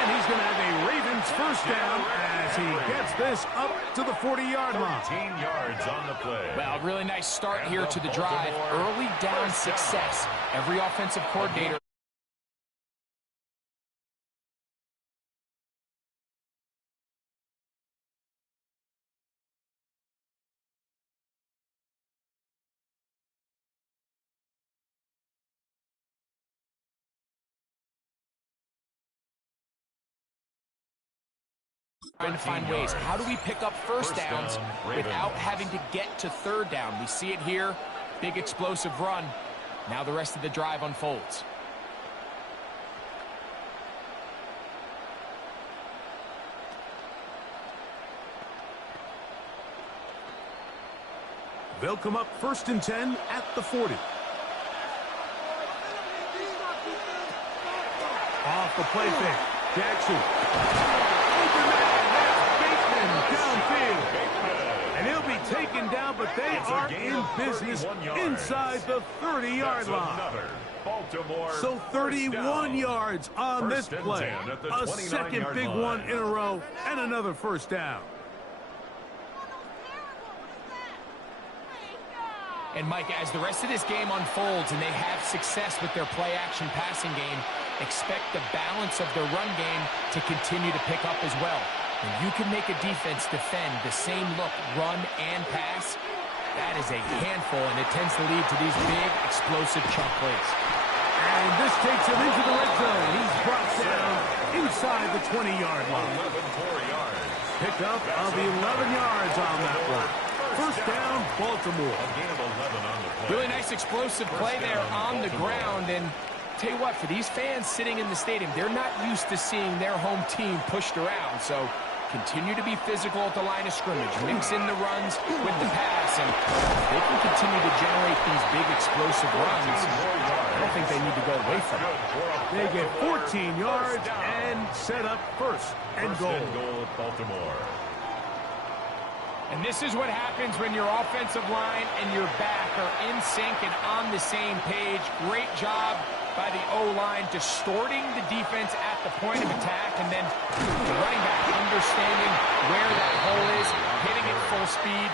And he's going to have a Ravens 1st down as he gets this up to the 40-yard line. 13 yards on the play. Well, really nice start here to the drive. Early down success. Every offensive coordinator. Trying to find ways. How do we pick up 1st downs without having to get to 3rd down? We see it here. Big explosive run. Now the rest of the drive unfolds. They'll come up 1st and 10 at the 40. Off the play fake. Jackson. Open man. Bateman downfield. And he'll be taken down, but they are in business inside the 30-yard line. So 31 yards on this play. A second big one in a row and another first down. And, Mike, as the rest of this game unfolds and they have success with their play-action passing game, expect the balance of their run game to continue to pick up as well. When you can make a defense defend the same look, run and pass, that is a handful, and it tends to lead to these big, explosive chunk plays. And this takes him into the red zone. He's brought down inside the 20-yard line. Pick up of 11 yards on that one. First down, Baltimore. Really nice explosive play there on the ground. And tell you what, for these fans sitting in the stadium, they're not used to seeing their home team pushed around. So continue to be physical at the line of scrimmage. Mix in the runs with the pass. And they can continue to generate these big explosive runs. I don't think they need to go away from it. They get 14 yards and set up first and goal. Baltimore. And this is what happens when your offensive line and your back are in sync and on the same page. Great job by the O-line distorting the defense at the point of attack, and then the running back understanding where that hole is, hitting it full speed,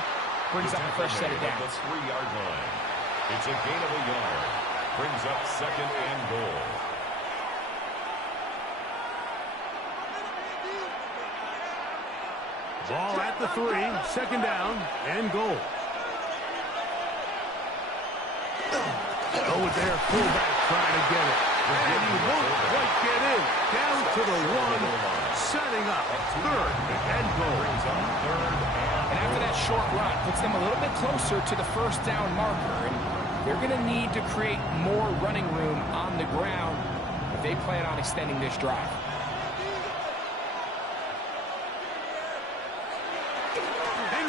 brings up the first set of downs. The 3-yard line. It's a gain of a yard. Brings up second and goal. Ball at the 3, second down, and goal. Oh, their fullback trying to get it. And he won't quite get in. Down to the 1, setting up third and goal. And after that short run, puts them a little bit closer to the first down marker. And they're going to need to create more running room on the ground if they plan on extending this drive.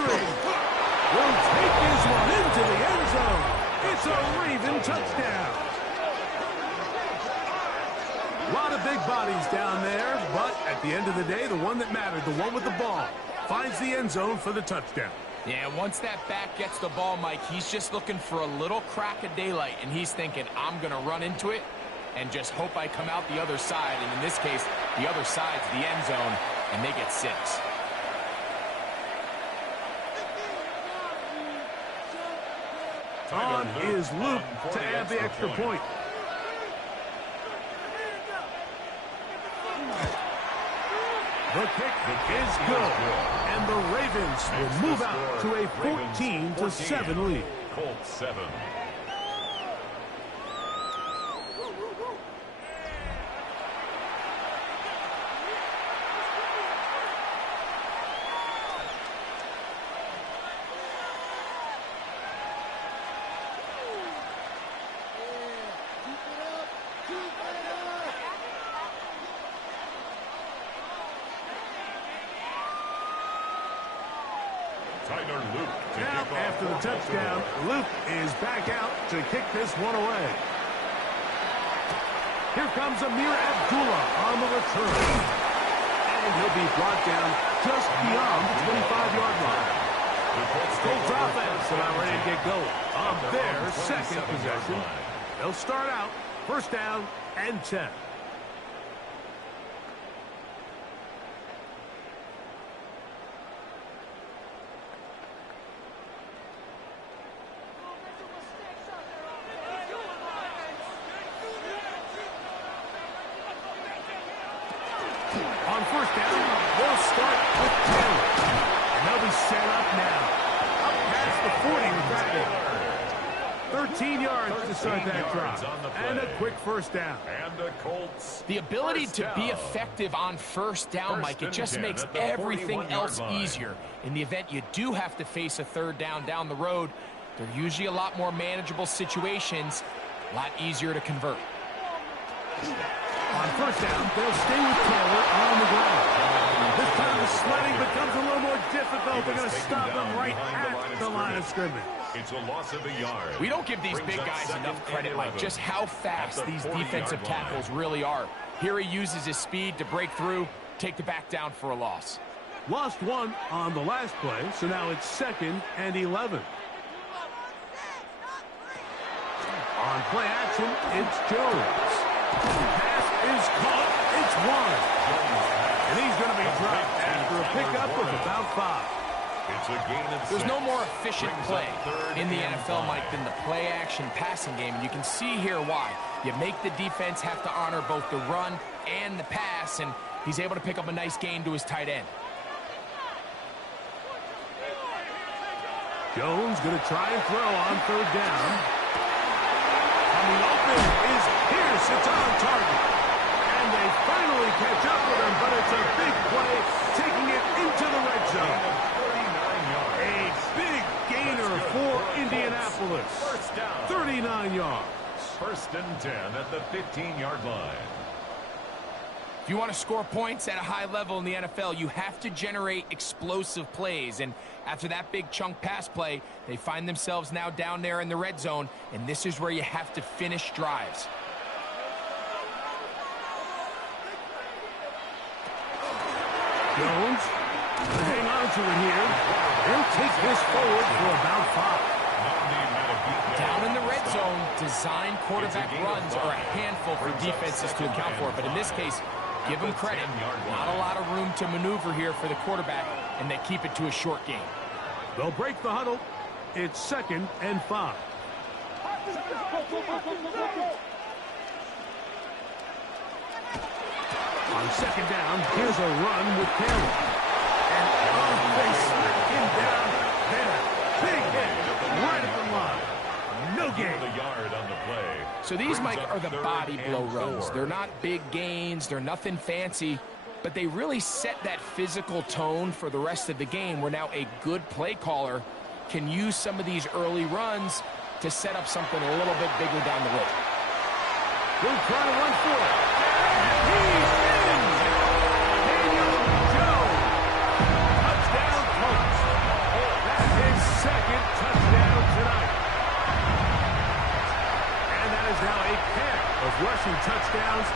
Will take this one into the end zone. It's a Raven touchdown. A lot of big bodies down there, but at the end of the day, the one that mattered, the one with the ball, finds the end zone for the touchdown. Yeah, once that back gets the ball, Mike, he's just looking for a little crack of daylight, and he's thinking, I'm going to run into it and just hope I come out the other side. And in this case, the other side's the end zone, and they get 6. On is Luke to add the extra point. The kick is good, and the Ravens will move out to a 14-7 lead. Colts 7. Now, after the touchdown, Luke is back out to kick this one away. Here comes Amir Abdullah on the return. And he'll be brought down just beyond the 25-yard line. Colts offense about ready to get going on their second possession. They'll start out first down and 10. On first down, they'll start with Taylor. And they'll be set up now. Up past the 40 with that one. 13 yards to start that drive. And a quick first down. And the Colts. The ability to be effective on first down, Mike, it just makes everything else easier. In the event you do have to face a third down the road, they're usually a lot more manageable situations, a lot easier to convert. On first down, they'll stay with Taylor on the ground. This time the sledding becomes a little more difficult. They're going to stop them right at the line of scrimmage. It's a loss of a yard. We don't give these big guys enough credit, Mike, just how fast these defensive tackles really are. Here he uses his speed to break through, take the back down for a loss. Lost one on the last play, so now it's 2nd and 11. On play action, it's Jones. Pass is caught. It's 1. And he's going to be dropped after a pickup of about 5. It's a gain of 6. There's no more efficient play in the NFL, Mike, than the play-action passing game. And you can see here why. You make the defense have to honor both the run and the pass, and he's able to pick up a nice gain to his tight end. Jones going to try and throw on 3rd down. Coming open is Pierce. It's on target. And they finally catch up with him, but it's a big play, taking it into the red zone. A big gainer for Indianapolis. 39 yards. 1st and 10 at the 15-yard line. If you want to score points at a high level in the NFL, you have to generate explosive plays. And after that big chunk pass play, they find themselves now down there in the red zone, and this is where you have to finish drives. Jones, hang on to it here. He'll take this forward for about 5. Down in the red zone, design quarterback runs are a handful for defenses to account for. But in this case, give them credit. Not a lot of room to maneuver here for the quarterback, and they keep it to a short game. They'll break the huddle. It's 2nd and 5. On 2nd down, here's a run with Cameron. And they slip him down there. Big hit right at the line. No gain. The yard on the play. So these, Mike, are the body blow runs. They're not big gains. They're nothing fancy. But they really set that physical tone for the rest of the game, where now a good play caller can use some of these early runs to set up something a little bit bigger down the road. We'll try to run for it. And he's in! Daniel Jones. Touchdown, Colts. That's his 2nd touchdown tonight. And that is now a pair of rushing touchdowns.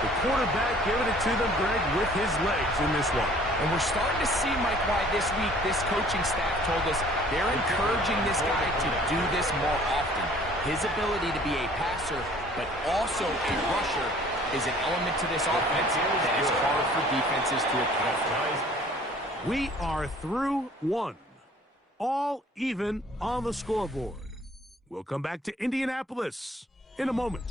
The quarterback giving it to them, Greg, with his legs in this one. And we're starting to see, Mike, why this week this coaching staff told us they're encouraging this guy to do this more often. His ability to be a passer, but also a rusher, is an element to this offense that is hard for defenses to account for. We are through 1. All even on the scoreboard. We'll come back to Indianapolis in a moment.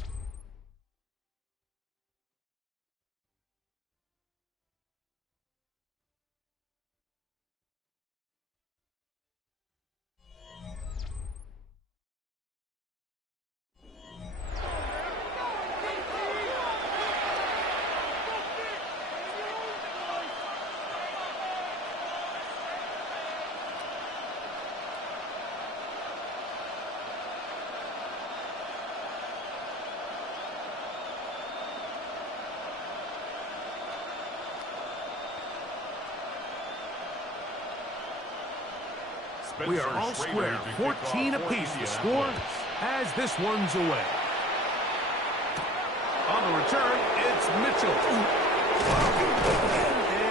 We are all square, 14 apiece to score as this one's away. On the return, it's Mitchell.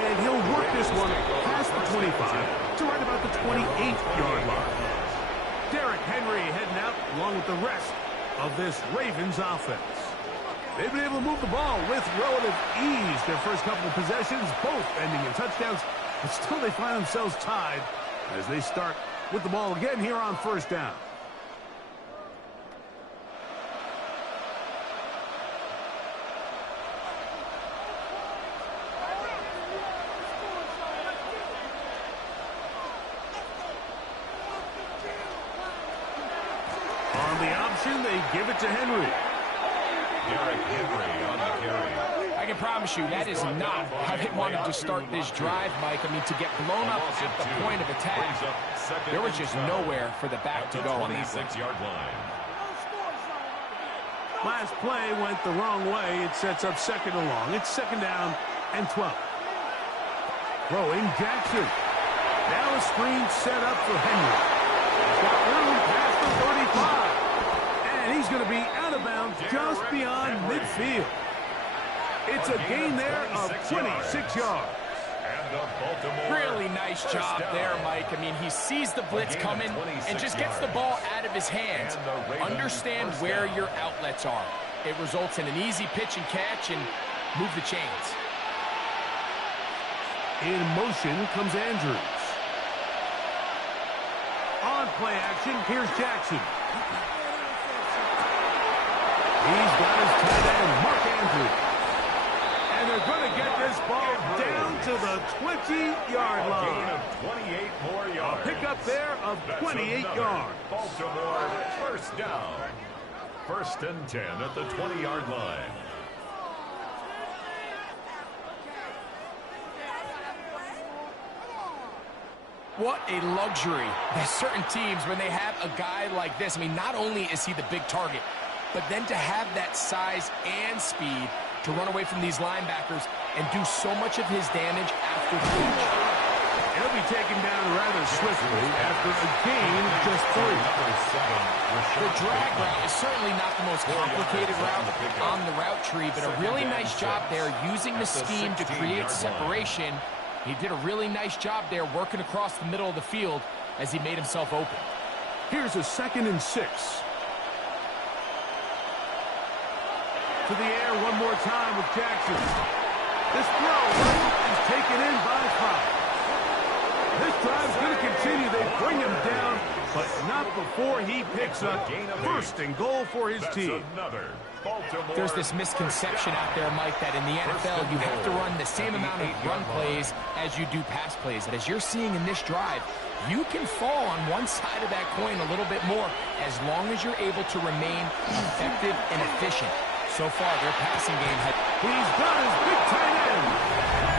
And he'll work this one past the 25 to right about the 28-yard line. Derrick Henry heading out along with the rest of this Ravens offense. They've been able to move the ball with relative ease their first couple of possessions, both ending in touchdowns, but still they find themselves tied as they start with the ball again here on 1st down. On the option, they give it to Henry. Derrick Henry on the carry. I can promise you that is not how they wanted to start this drive, Mike. I mean, to get blown up at the point of attack, there was just nowhere for the back to go on that 26-yard line. Last play went the wrong way. It sets up 2nd and long. It's 2nd down and 12. Throwing Jackson. Now a screen set up for Henry. He's got room. 6 yards. And the Baltimore Really nice job there, Mike. I mean, he sees the blitz coming and just gets the ball out of his hands. Understand where your outlets are. It results in an easy pitch and catch and move the chains. In motion comes Andrews. On play action, here's Jackson. He's got his tight end, Mark Andrews. And they're going to get this ball down to the 20-yard line. Gain of 28 more yards. A pickup there of 28 yards. Baltimore first down. 1st and 10 at the 20-yard line. What a luxury. There's certain teams when they have a guy like this. I mean, not only is he the big target, but then to have that size and speed to run away from these linebackers and do so much of his damage after the catch. He'll be taken down rather swiftly after a gain of just 3. The drag route is certainly not the most complicated route on the route tree, but a really nice job there using the scheme to create separation. He did a really nice job there working across the middle of the field as he made himself open. Here's a 2nd and 6. To the air one more time with Jackson. This throw is taken in by Cobb. This drive's going to continue. They bring him down, but not before he picks up 1st and goal for his team. There's this misconception out there, Mike, that in the NFL you have to run the same amount of run plays as you do pass plays. And as you're seeing in this drive, you can fall on one side of that coin a little bit more as long as you're able to remain effective and efficient. So far, their passing game has... He's got his big tight end,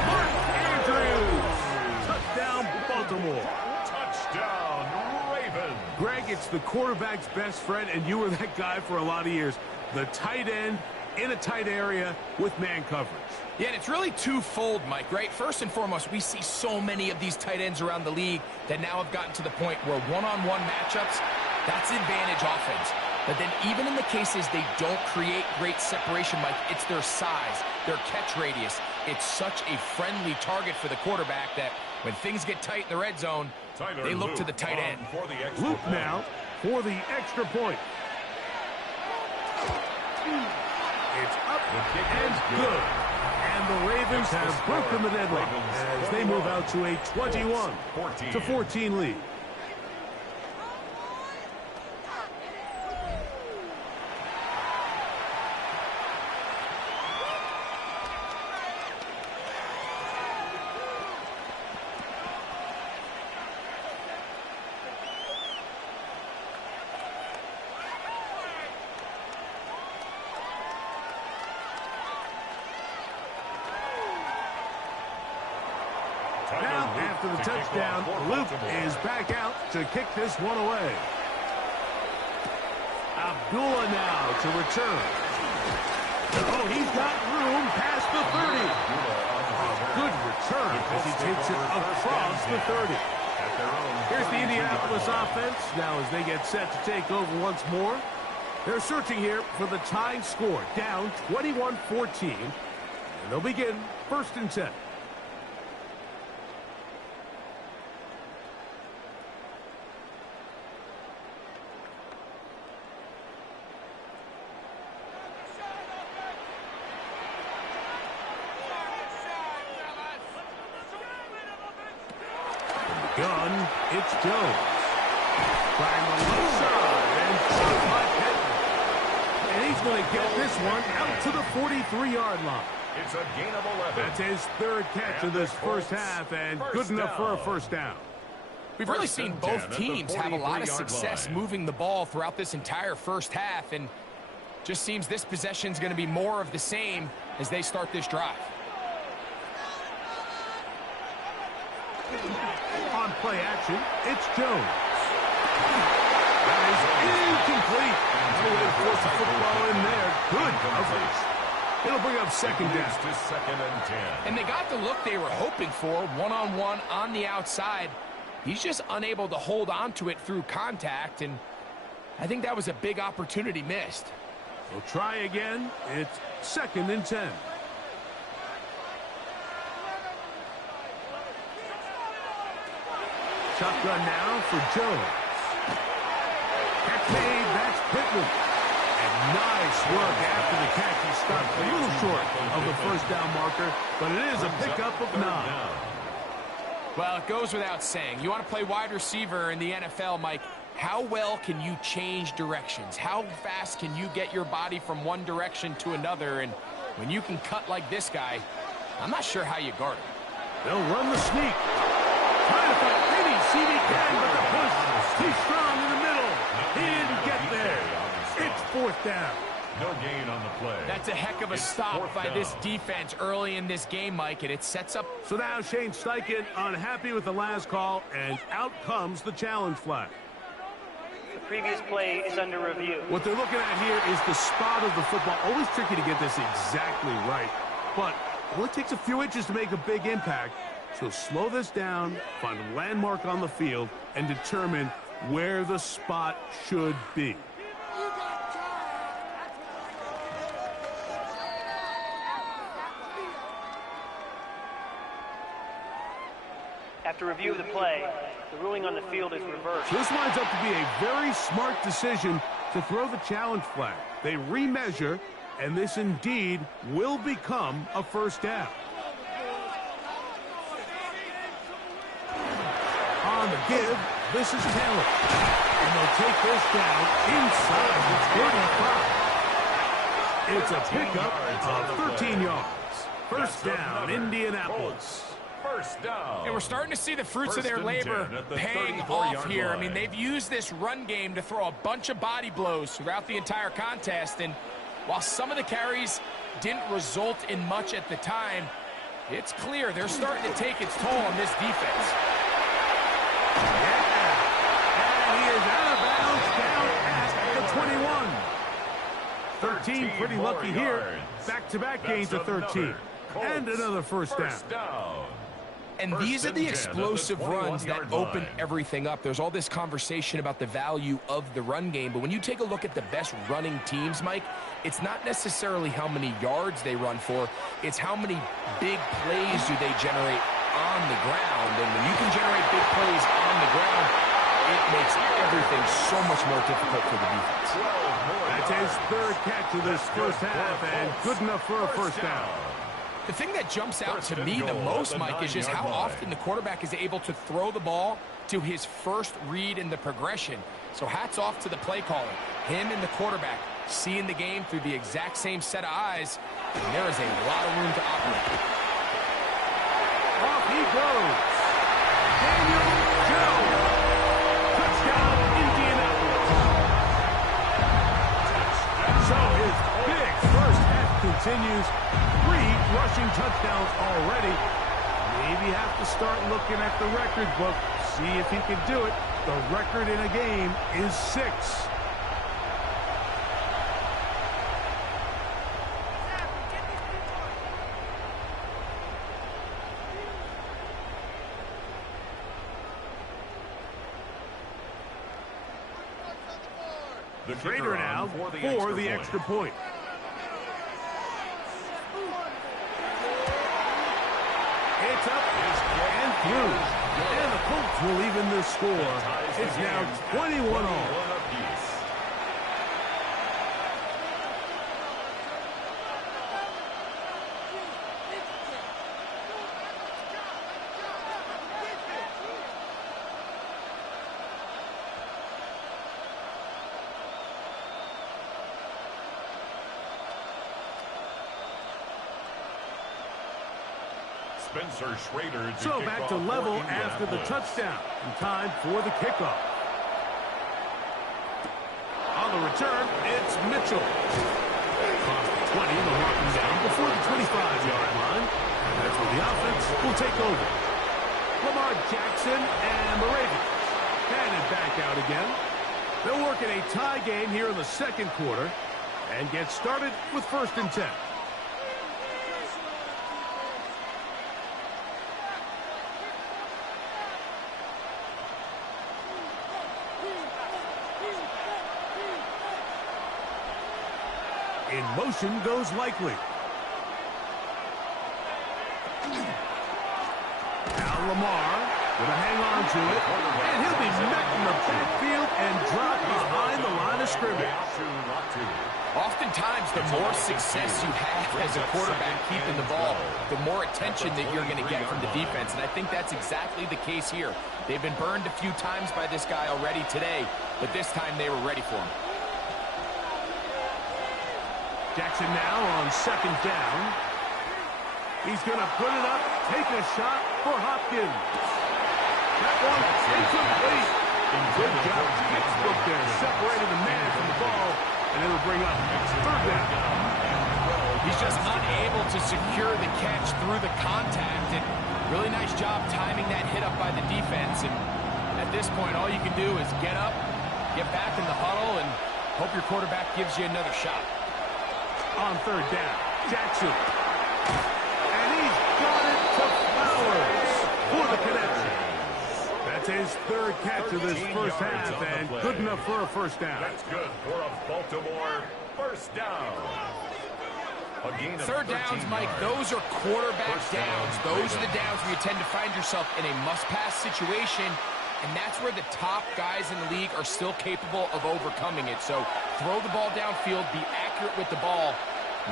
Mark Andrews. Touchdown, Baltimore. Touchdown, Ravens. Greg, it's the quarterback's best friend, and you were that guy for a lot of years. The tight end in a tight area with man coverage. Yeah, and it's really twofold, Mike, right? First and foremost, we see so many of these tight ends around the league that now have gotten to the point where one-on-one matchups, that's advantage offense. But then even in the cases they don't create great separation, Mike, it's their size, their catch radius. It's such a friendly target for the quarterback that when things get tight in the red zone, they look to the tight end. Luke now for the extra point. It's up and good. And the Ravens have broken the deadlock as they move out to a 21-14 lead. Now, after the touchdown, Luke is back out to kick this one away. Abdullah now to return. Oh, he's got room past the 30. Good return as he takes it across the 30. Here's the Indianapolis offense. Now as they get set to take over once more. They're searching here for the tying score. Down 21-14. And they'll begin 1st and 10. Gun, it's Jones. Trying the left side and shot by Pittman. And he's going to get this one out to the 43-yard line. It's a gain of 11. That's his 3rd catch of this first half and good enough for a first down. We've really seen both teams have a lot of success moving the ball throughout this entire first half, and just seems this possession is going to be more of the same as they start this drive. On play action, it's Jones. That is incomplete. No way to force the football in there. Good coverage. It'll bring up 2nd down. To 2nd and 10. And they got the look they were hoping for, one-on-one on the outside. He's just unable to hold on to it through contact, and I think that was a big opportunity missed. We'll try again. It's 2nd and 10. Shotgun now for Jones. Catch made, that's Pittman. And nice work after the catch. He stopped a little short of the first down marker, but it is a pickup of 9. Well, it goes without saying. You want to play wide receiver in the NFL, Mike, how well can you change directions? How fast can you get your body from one direction to another? And when you can cut like this guy, I'm not sure how you guard him. They'll run the sneak. Trying to find any seam he can, but the push too strong in the middle. He didn't get there. It's 4th down. No gain on the play. That's a heck of a stop by this defense early in this game, Mike, and it sets up. So now Shane Steichen unhappy with the last call, and out comes the challenge flag. The previous play is under review. What they're looking at here is the spot of the football. Always tricky to get this exactly right, but it only takes a few inches to make a big impact. So slow this down, find a landmark on the field, and determine where the spot should be. After review of the play, the ruling on the field is reversed. So this winds up to be a very smart decision to throw the challenge flag. They remeasure, and this indeed will become a first down. On the give, this is Taylor. And they'll take this down inside the 35. It's a pickup of 13 yards. First down, Indianapolis. First down. And we're starting to see the fruits of their labor paying off here. I mean, they've used this run game to throw a bunch of body blows throughout the entire contest. And while some of the carries didn't result in much at the time, it's clear they're starting to take its toll on this defense. Yeah. And he is out of bounds down at the 21. 13 pretty lucky here. Back-to-back gains of 13. And another first down. And these are the explosive runs that open everything up. There's all this conversation about the value of the run game, but when you take a look at the best running teams, Mike, it's not necessarily how many yards they run for, it's how many big plays do they generate on the ground. And when you can generate big plays on the ground, it makes everything so much more difficult for the defense. That's his 3rd catch of this first half, and good enough for a first down. The thing that jumps out to me the most, Mike, is just how often the quarterback is able to throw the ball to his first read in the progression. So hats off to the play caller. Him and the quarterback seeing the game through the exact same set of eyes, and there is a lot of room to operate. Off he goes. Daniel Jones. Touchdown, Indianapolis. So his big first half continues. 3 rushing touchdowns already. Maybe have to start looking at the record book, see if he can do it. The record in a game is 6. The Trader now for the extra point. It's up and through. And the Colts will even this score. It's now 21 all. Spencer Schrader So back to level after the touchdown. And time for the kickoff. On the return, it's Mitchell. Across the 20, they'll mark him down before the 25-yard line. And that's where the offense will take over. Lamar Jackson and the Ravens headed back out again. They'll work in a tie game here in the second quarter and get started with 1st and 10. In motion goes Likely. Now Lamar Gonna hang on to it, and he'll be met in the backfield and dropped behind the line of scrimmage. Oftentimes, the more success you have as a quarterback keeping the ball, the more attention that you're going to get from the defense, and I think that's exactly the case here. They've been burned a few times by this guy already today, but this time they were ready for him. Jackson now on second down. He's going to put it up, take a shot for Hopkins. That one incomplete. Good job, textbook there, separating the man from the ball, and it'll bring up third down. He's just unable to secure the catch through the contact, and really nice job timing that hit up by the defense. And at this point, all you can do is get up, get back in the huddle, and hope your quarterback gives you another shot. On third down, Jackson. And he's got it to Flowers for the connection. That's his third catch of this first half, and good enough for a first down. That's good for a Baltimore first down. Third downs, Mike, those are quarterback downs. Those are the downs where you tend to find yourself in a must-pass situation, and that's where the top guys in the league are still capable of overcoming it. So throw the ball downfield, be accurate with the ball.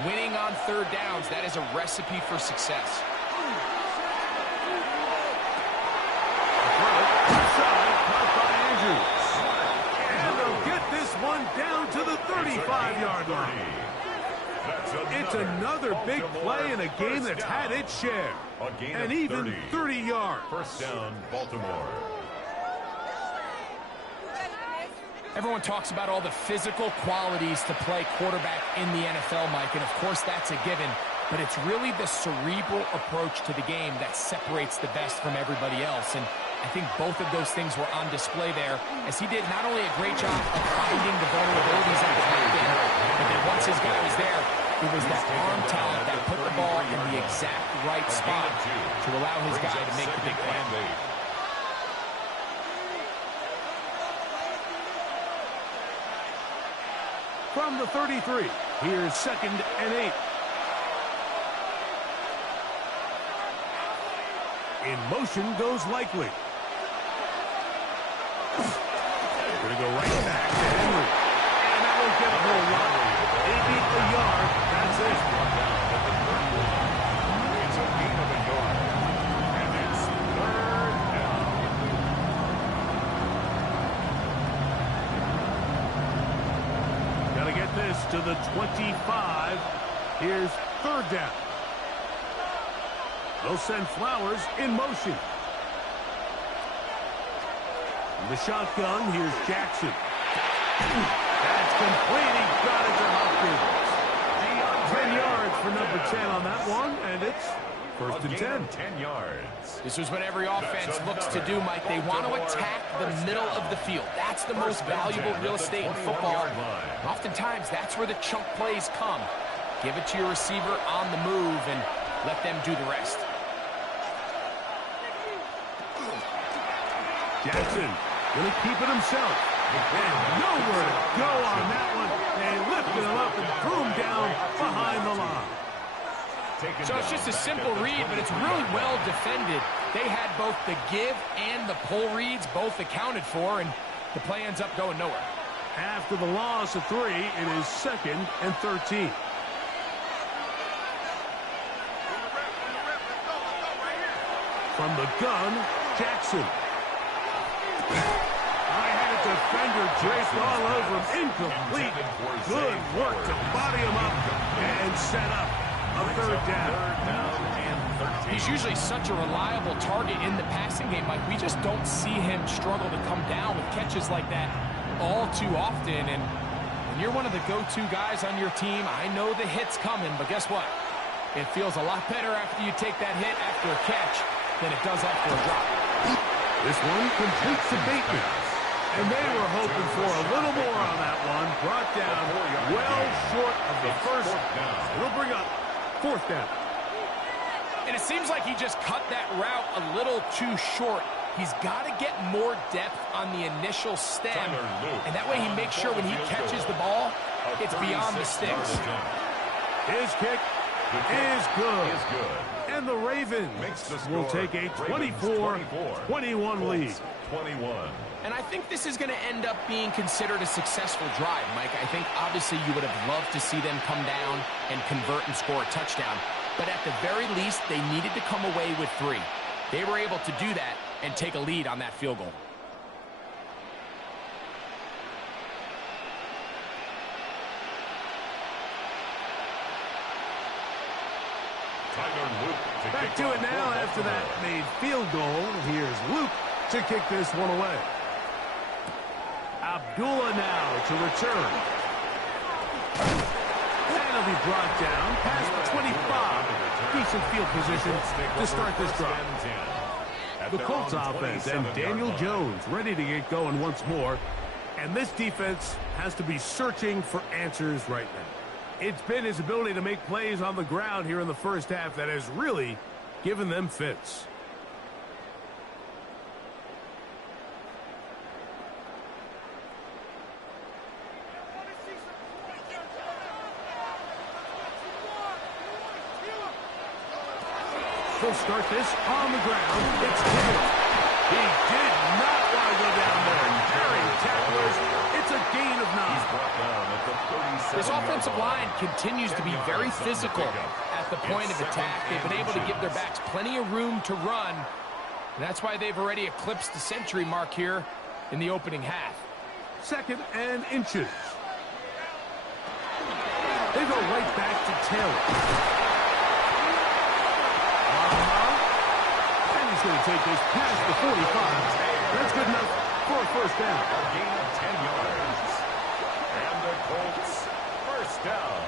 Winning on third downs, that is a recipe for success. And they'll get this one down to the 35-yard line. It's another big play in a game that's had its share. And even 30 yards. First down, Baltimore. Everyone talks about all the physical qualities to play quarterback in the NFL, Mike, and of course that's a given. But it's really the cerebral approach to the game that separates the best from everybody else. And I think both of those things were on display there, as he did not only a great job of finding the vulnerabilities at the back end, but then once his guy was there, it was that arm talent that put the ball in the exact right spot to allow his guy to make the big play. From the 33, here's 2nd and 8. In motion goes Likely. Going to go right back to Henry. And that won't get a whole lot. Maybe a yard. That's it. It's a gain of a yard. And it's third down. Got to get this to the 25. Here's third down. They'll send Flowers in motion. From the shotgun, here's Jackson. That's complete. He got it to Hopkins. 10 yards for number 10 on that one, and it's first and 10. 10 yards. This is what every offense looks to do, Mike. They want to attack the middle of the field. That's the most valuable real estate in football. Oftentimes, that's where the chunk plays come. Give it to your receiver on the move and let them do the rest. Jackson going to keep it himself. And nowhere to go on that one. They lifted him up and threw him down behind the line. So it's just a simple read, but it's really well defended. They had both the give and the pull reads both accounted for, and the play ends up going nowhere. After the loss of 3, it is 2nd and 13. From the gun, Jackson. Right-handed defender draped all over him. Incomplete. Good work to body him up and set up a third down. He's usually such a reliable target in the passing game, Mike. We just don't see him struggle to come down with catches like that all too often. And when you're one of the go-to guys on your team, I know the hit's coming, but guess what? It feels a lot better after you take that hit after a catch than it does after a drop. This one completes the Bateman. And they were hoping for a little more on that one. Brought down well short of the first. It'll bring up fourth down. And it seems like he just cut that route a little too short. He's got to get more depth on the initial stem. And that way he makes sure when he catches the ball, it's beyond the sticks. His kick is good. And the Ravens will take a 24-21 lead. 21. And I think this is going to end up being considered a successful drive, Mike. I think obviously you would have loved to see them come down and convert and score a touchdown. But at the very least, they needed to come away with 3. They were able to do that and take a lead on that field goal. Back to it now after that made field goal. Here's Luke to kick this one away. Abdullah now to return. That'll be brought down past the 25. Decent field position to start this drive. The Colts offense and Daniel Jones ready to get going once more. And this defense has to be searching for answers right now. It's been his ability to make plays on the ground here in the first half that has really given them fits. They'll start this on the ground. It's Taylor. He did not want to go down there. Carrying tacklers. It's a gain of 9. This offensive line continues to be very physical at the point of attack. They've been able to give their backs plenty of room to run. And that's why they've already eclipsed the century mark here in the opening half. 2nd and inches. They go right back to Taylor. He's going to take this past the 45. That's good enough for a first down. A gain of 10 yards. And the Colts, first down.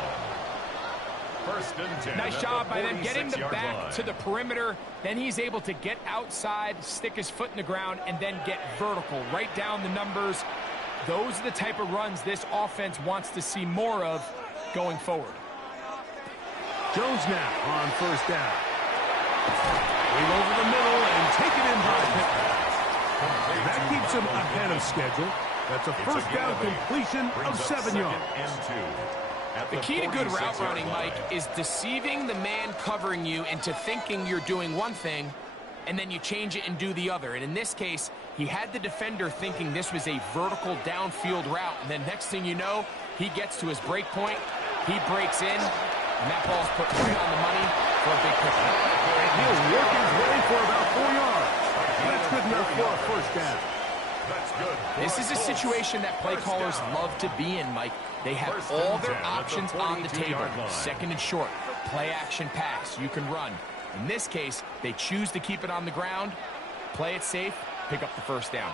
1st and 10. Nice job by them getting the 46-yard back line. to the perimeter. Then he's able to get outside, stick his foot in the ground, and then get vertical. Right down the numbers. Those are the type of runs this offense wants to see more of going forward. Jones now on first down. Over the middle and take it in by Pittman. That keeps him ahead of schedule. That's a first down completion of 7 yards. The key to good route running, Mike, is deceiving the man covering you into thinking you're doing one thing, and then you change it and do the other. And in this case, he had the defender thinking this was a vertical downfield route, and then next thing you know, he gets to his break point, he breaks in, and that ball's put right on the money for a big pickup. And he'll work his way for about 4 yards. That's good enough for a first down. This is a situation that play callers love to be in, Mike. They have all their options on the table. 2nd and short, play action pass, you can run. In this case, they choose to keep it on the ground, play it safe, pick up the first down.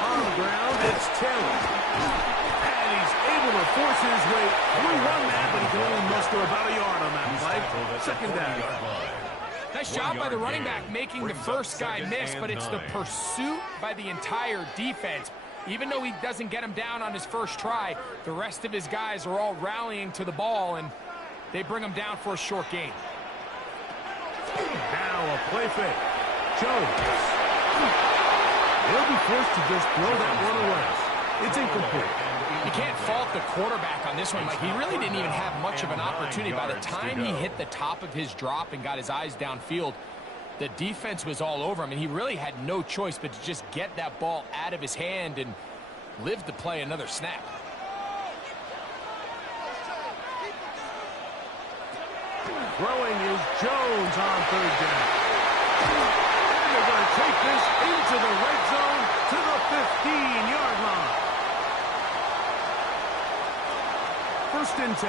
On the ground, it's Taylor. And he's able to force his way through one man, but he can only muster about a yard on that play. 2nd down. Nice job by the running back making the first guy miss, but it's the pursuit by the entire defense. Even though he doesn't get him down on his first try, the rest of his guys are all rallying to the ball, and they bring him down for a short gain. Now a play fake. Jones. They'll be forced to just throw that one away. It's incomplete. You can't fault the quarterback on this one, Mike. He really didn't even have much of an opportunity. By the time he hit the top of his drop and got his eyes downfield, the defense was all over him, and he really had no choice but to just get that ball out of his hand and live to play another snap. Throwing is Jones on 3rd down. And they're going to take this into the red zone to the 15-yard line. 1st and 10.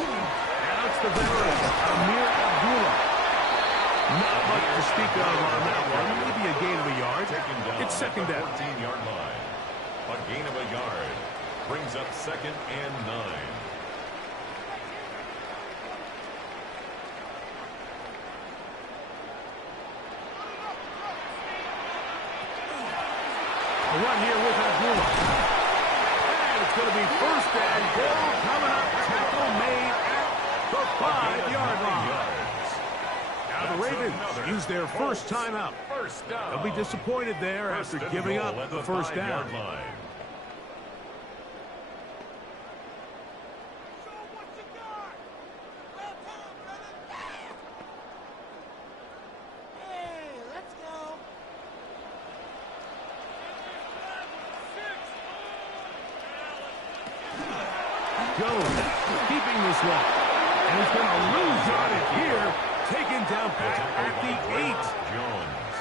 Now it's the veteran, Amir Abdullah. Not much to speak of on that one. Maybe a gain of a yard. It's 2nd down. 14-yard line. A gain of a yard brings up 2nd and 9. A run here with Abdullah. And it's going to be 1st and goal coming up. Tackle made at the 5-yard line. Now the Ravens use their first timeout. They'll be disappointed there after giving up the first down. goes, keeping this one. And he's going to lose yardage here, taken down back at the 8.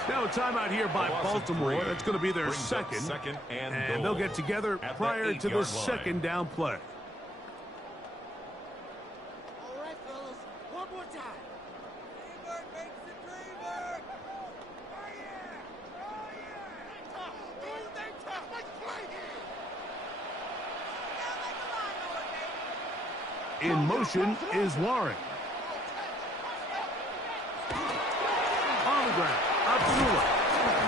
Now a timeout here by Baltimore. That's going to be their second. And they'll get together prior to the second down play. All right, fellas. One more time. Dreamer makes the dreamer. Oh, yeah. Oh, yeah. They tough. Let's play here. In motion is Warren. On the ground. Abdullah.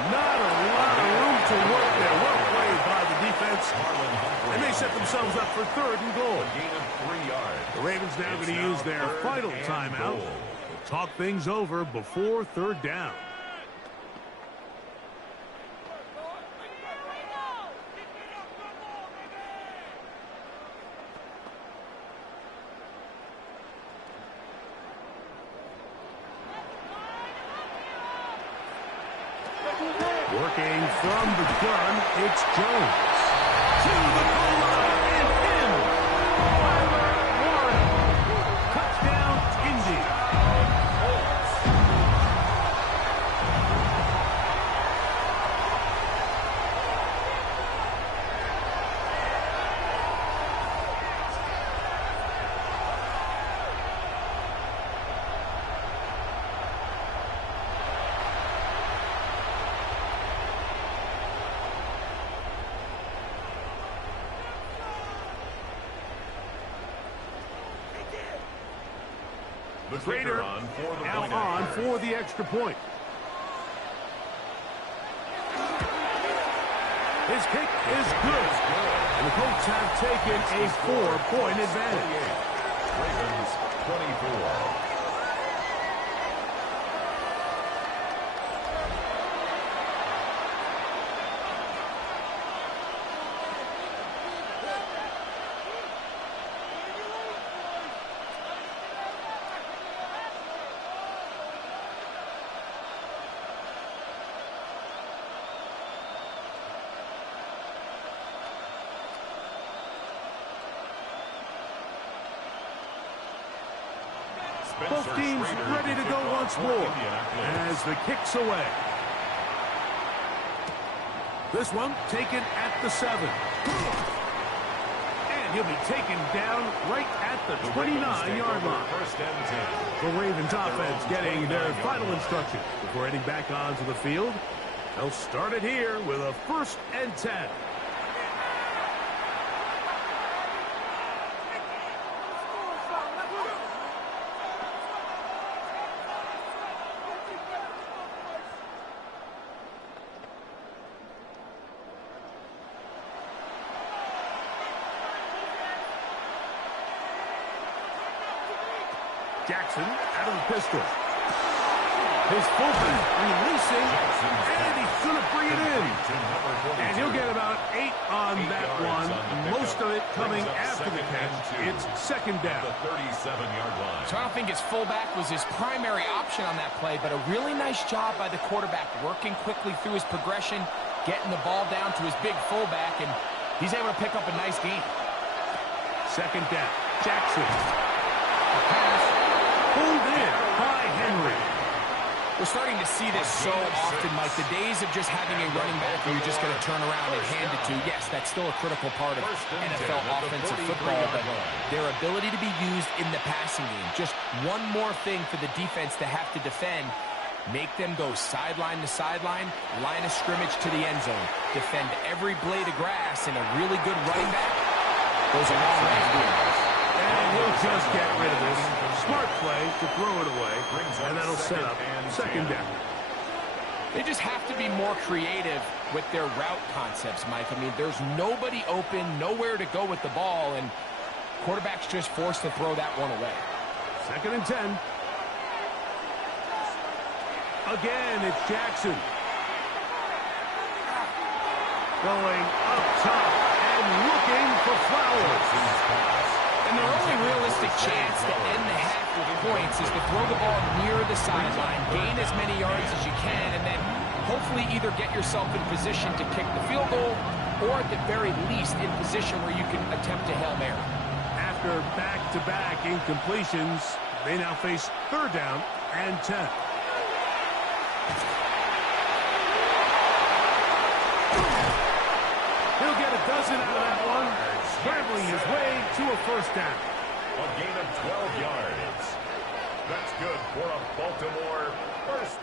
Not a lot of room to work there. Well played by the defense. And they set themselves up for 3rd and goal. The Ravens now going to use their final timeout to talk things over before 3rd down. Working from the gun, it's Jones. To the goal line and in. Warren. Touchdown, Indy. Trader now on for the extra point. His kick is good. And the Colts have taken a 4-point advantage. Ravens 24. Both teams ready to go once more as the kick's away. This one taken at the 7. And he'll be taken down right at the 29-yard line. The Ravens offense getting their final instructions before heading back onto the field. They'll start it here with a 1st and 10. Jackson out of the pistol. His fullback releasing, and he's going to bring it in. And he'll get about 8 on that one. Most of it coming after the catch. It's 2nd down. The 37-yard line. So I don't think his fullback was his primary option on that play, but a really nice job by the quarterback working quickly through his progression, getting the ball down to his big fullback, and he's able to pick up a nice gain. 2nd down. Jackson. A pass pulled in by Henry. We're starting to see this so often, Mike. The days of just having a running back who you're just going to turn around and hand it to, yes, that's still a critical part of NFL offensive football, but their ability to be used in the passing game, just one more thing for the defense to have to defend, make them go sideline to sideline, line of scrimmage to the end zone, defend every blade of grass, and a really good running back goes a long way. And he'll just get rid of this. Smart play to throw it away, and that'll set up 2nd down. They just have to be more creative with their route concepts, Mike. I mean, there's nobody open, nowhere to go with the ball, and quarterback's just forced to throw that one away. 2nd and 10. Again, it's Jackson. Going up top and looking for Flowers. And their only realistic chance to end the half with points is to throw the ball near the sideline, gain as many yards as you can, and then hopefully either get yourself in position to kick the field goal or at the very least in position where you can attempt a Hail Mary. after back-to-back incompletions, they now face 3rd down and 10. He'll get a dozen out of that one, scrambling his way to a 1st down. A gain of 12 yards. That's good for a Baltimore 1st.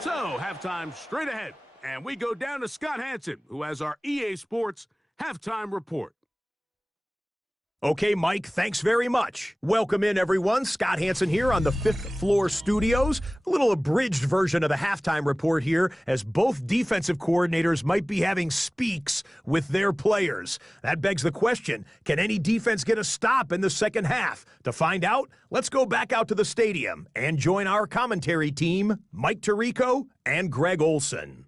So, halftime straight ahead, and we go down to Scott Hansen, who has our EA Sports halftime report. Okay, Mike, thanks very much. Welcome in, everyone. Scott Hansen here on the 5th floor studios. A little abridged version of the halftime report here, as both defensive coordinators might be having speaks with their players. That begs the question, can any defense get a stop in the second half? To find out, let's go back out to the stadium and join our commentary team, Mike Tirico and Greg Olson.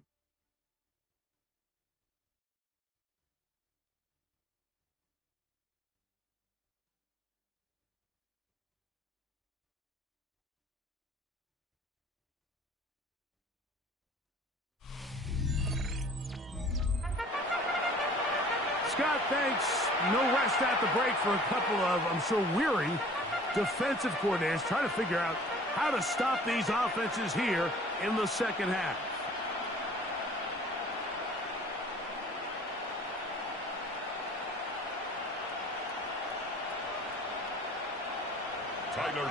Scott, thanks. No rest at the break for a couple of, I'm sure, weary defensive coordinators trying to figure out how to stop these offenses here in the second half.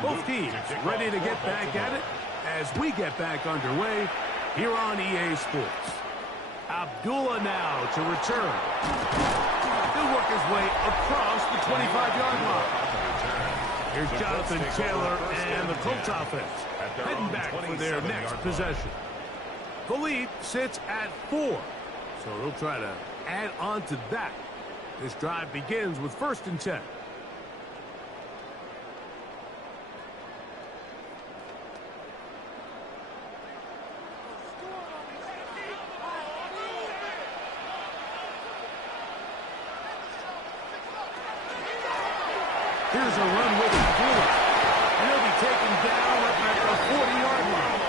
Both teams ready to get back at it as we get back underway here on EA Sports. Abdullah now to return. He'll work his way across the 25-yard line. Here's Jonathan Taylor and the Colts offense heading back for their next possession. The lead sits at 4, so they'll try to add on to that. This drive begins with 1st and 10. Here's a run with Abdullah. And he'll be taken down up at the 40-yard line.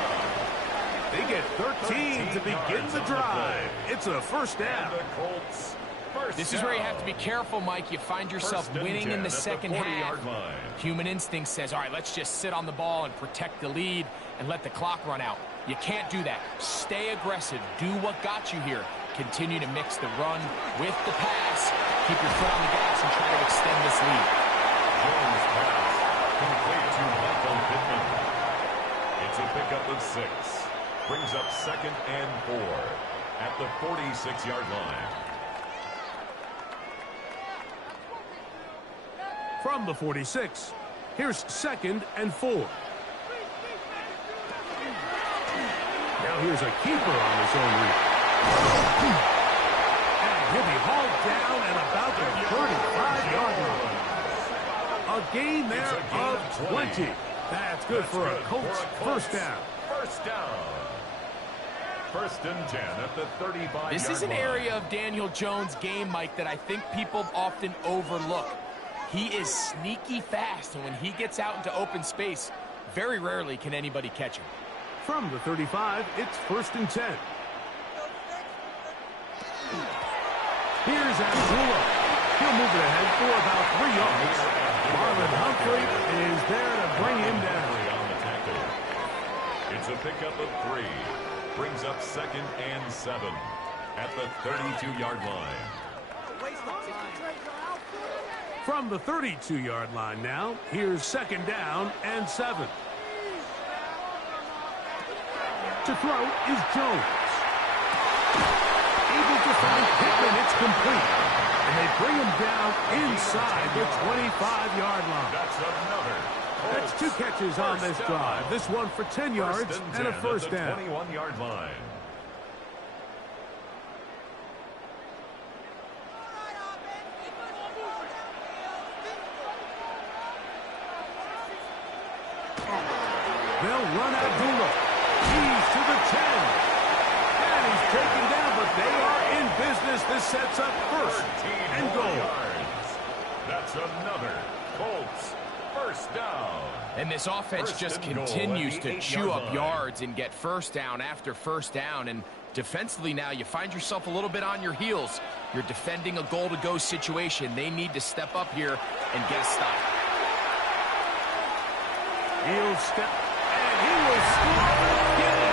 They get 13 to begin the drive. It's a 1st down. This is where you have to be careful, Mike. You find yourself winning in the second half. Human instinct says, all right, let's just sit on the ball and protect the lead and let the clock run out. You can't do that. Stay aggressive. Do what got you here. Continue to mix the run with the pass. Keep your foot on the gas and try to extend this lead. Jones pass complete to Michael Pittman. It's a pickup of 6. Brings up 2nd and 4 at the 46-yard line. From the 46, here's 2nd and 4. Now here's a keeper on his own read. And he'll be hauled down at about the 35-yard line. A gain there of 20. That's good for a Colts 1st down. 1st down. 1st and 10 at the 35-yard line. This is an area of Daniel Jones' game, Mike, that I think people often overlook. He is sneaky fast, and when he gets out into open space, very rarely can anybody catch him. From the 35, it's 1st and 10. Here's Abdullah. He'll move it ahead for about 3 yards. Marlon Humphrey is there to bring him down. It's a pickup of 3. Brings up 2nd and 7 at the 32-yard line. From the 32-yard line now, here's 2nd down and 7. To throw is Jones. Able to find Pittman, it's complete. And they bring him down inside the 25-yard line. That's 2 catches on this drive. This one for 10 yards and a 1st down. 21-yard line. They'll run Abdullah. He's to the 10. And he's taken down, but they are in business. This sets up 1st and goal. That's another Colts 1st down. And this offense just continues to chew up yards and get 1st down after 1st down. And defensively now, you find yourself a little bit on your heels. You're defending a goal-to-go situation. They need to step up here and get a stop. He'll step, and he will score again.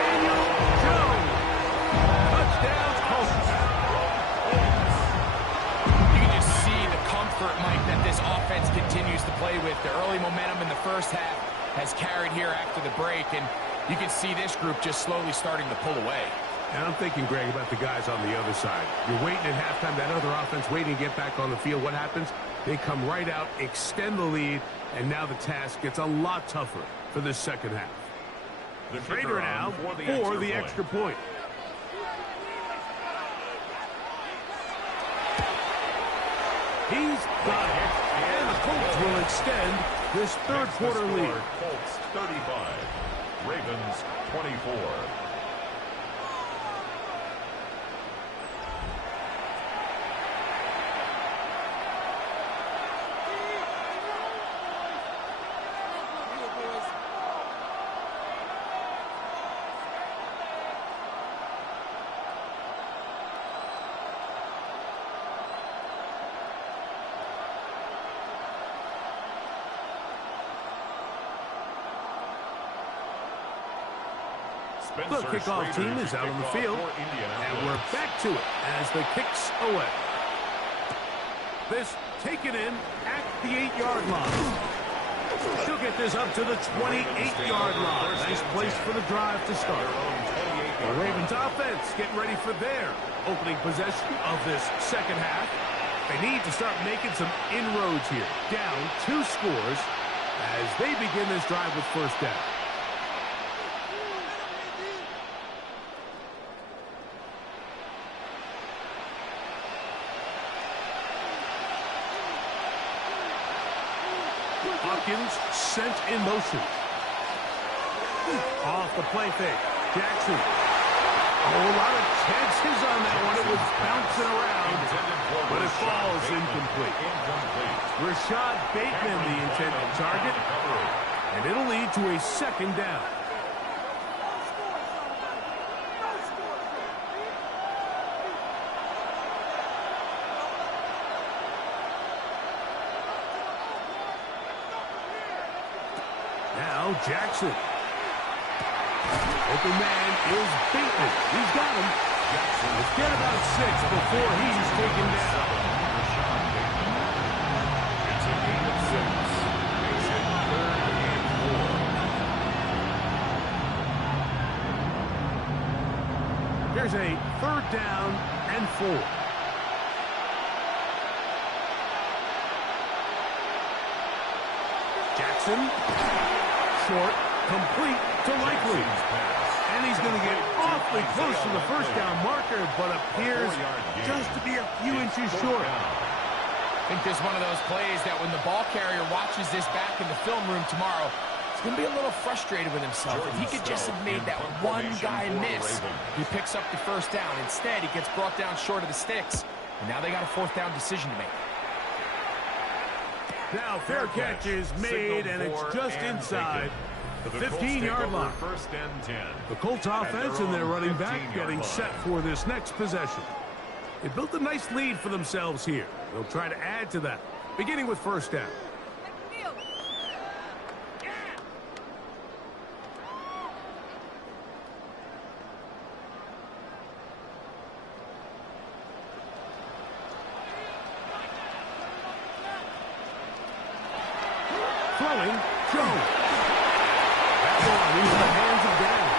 Daniel Jones. Touchdown, Colts. You can just see the comfort, Mike, that this offense continues to play with. The early momentum in the first half has carried here after the break, and you can see this group just slowly starting to pull away. And I'm thinking, Greg, about the guys on the other side. You're waiting at halftime, that other offense waiting to get back on the field. What happens? They come right out, extend the lead, and now the task gets a lot tougher for this second half. The Schrader now for the extra point. He's got it, and the Colts will extend this third quarter lead. Colts 35, Ravens 24. The kickoff team is out on the field, and we're back to it as the kicks away. This taken in at the 8-yard line. She'll get this up to the 28-yard line. Nice place for the drive to start. The Ravens offense getting ready for their opening possession of this second half. They need to start making some inroads here. Down 2 scores as they begin this drive with first down. Sent in motion. Off the play fake. Jackson. A whole lot of chances on that one. It was bouncing around, but it falls incomplete. Rashad Bateman, the intended target, and it'll lead to a second down. Jackson. Open man is Bateman. He's got him. Let's get about 6 before he's taken down. It's a gain of 6. Makes it 3rd and 4. Here's a 3rd down and 4. Jackson. Short, complete to Likely. And he's going to get awfully close to the first down marker, but appears just to be a few inches short. I think this is one of those plays that when the ball carrier watches this back in the film room tomorrow, he's going to be a little frustrated with himself. If he could just have made that one guy miss, he picks up the first down. Instead, he gets brought down short of the sticks, and now they got a 4th down decision to make. Now fair catch is made, and it's just inside the 15-yard line. First and 10. The Colts offense and their running back getting set for this next possession. They built a nice lead for themselves here. They'll try to add to that, beginning with first down. Throwing, Jones. That ball into the hands of Downs.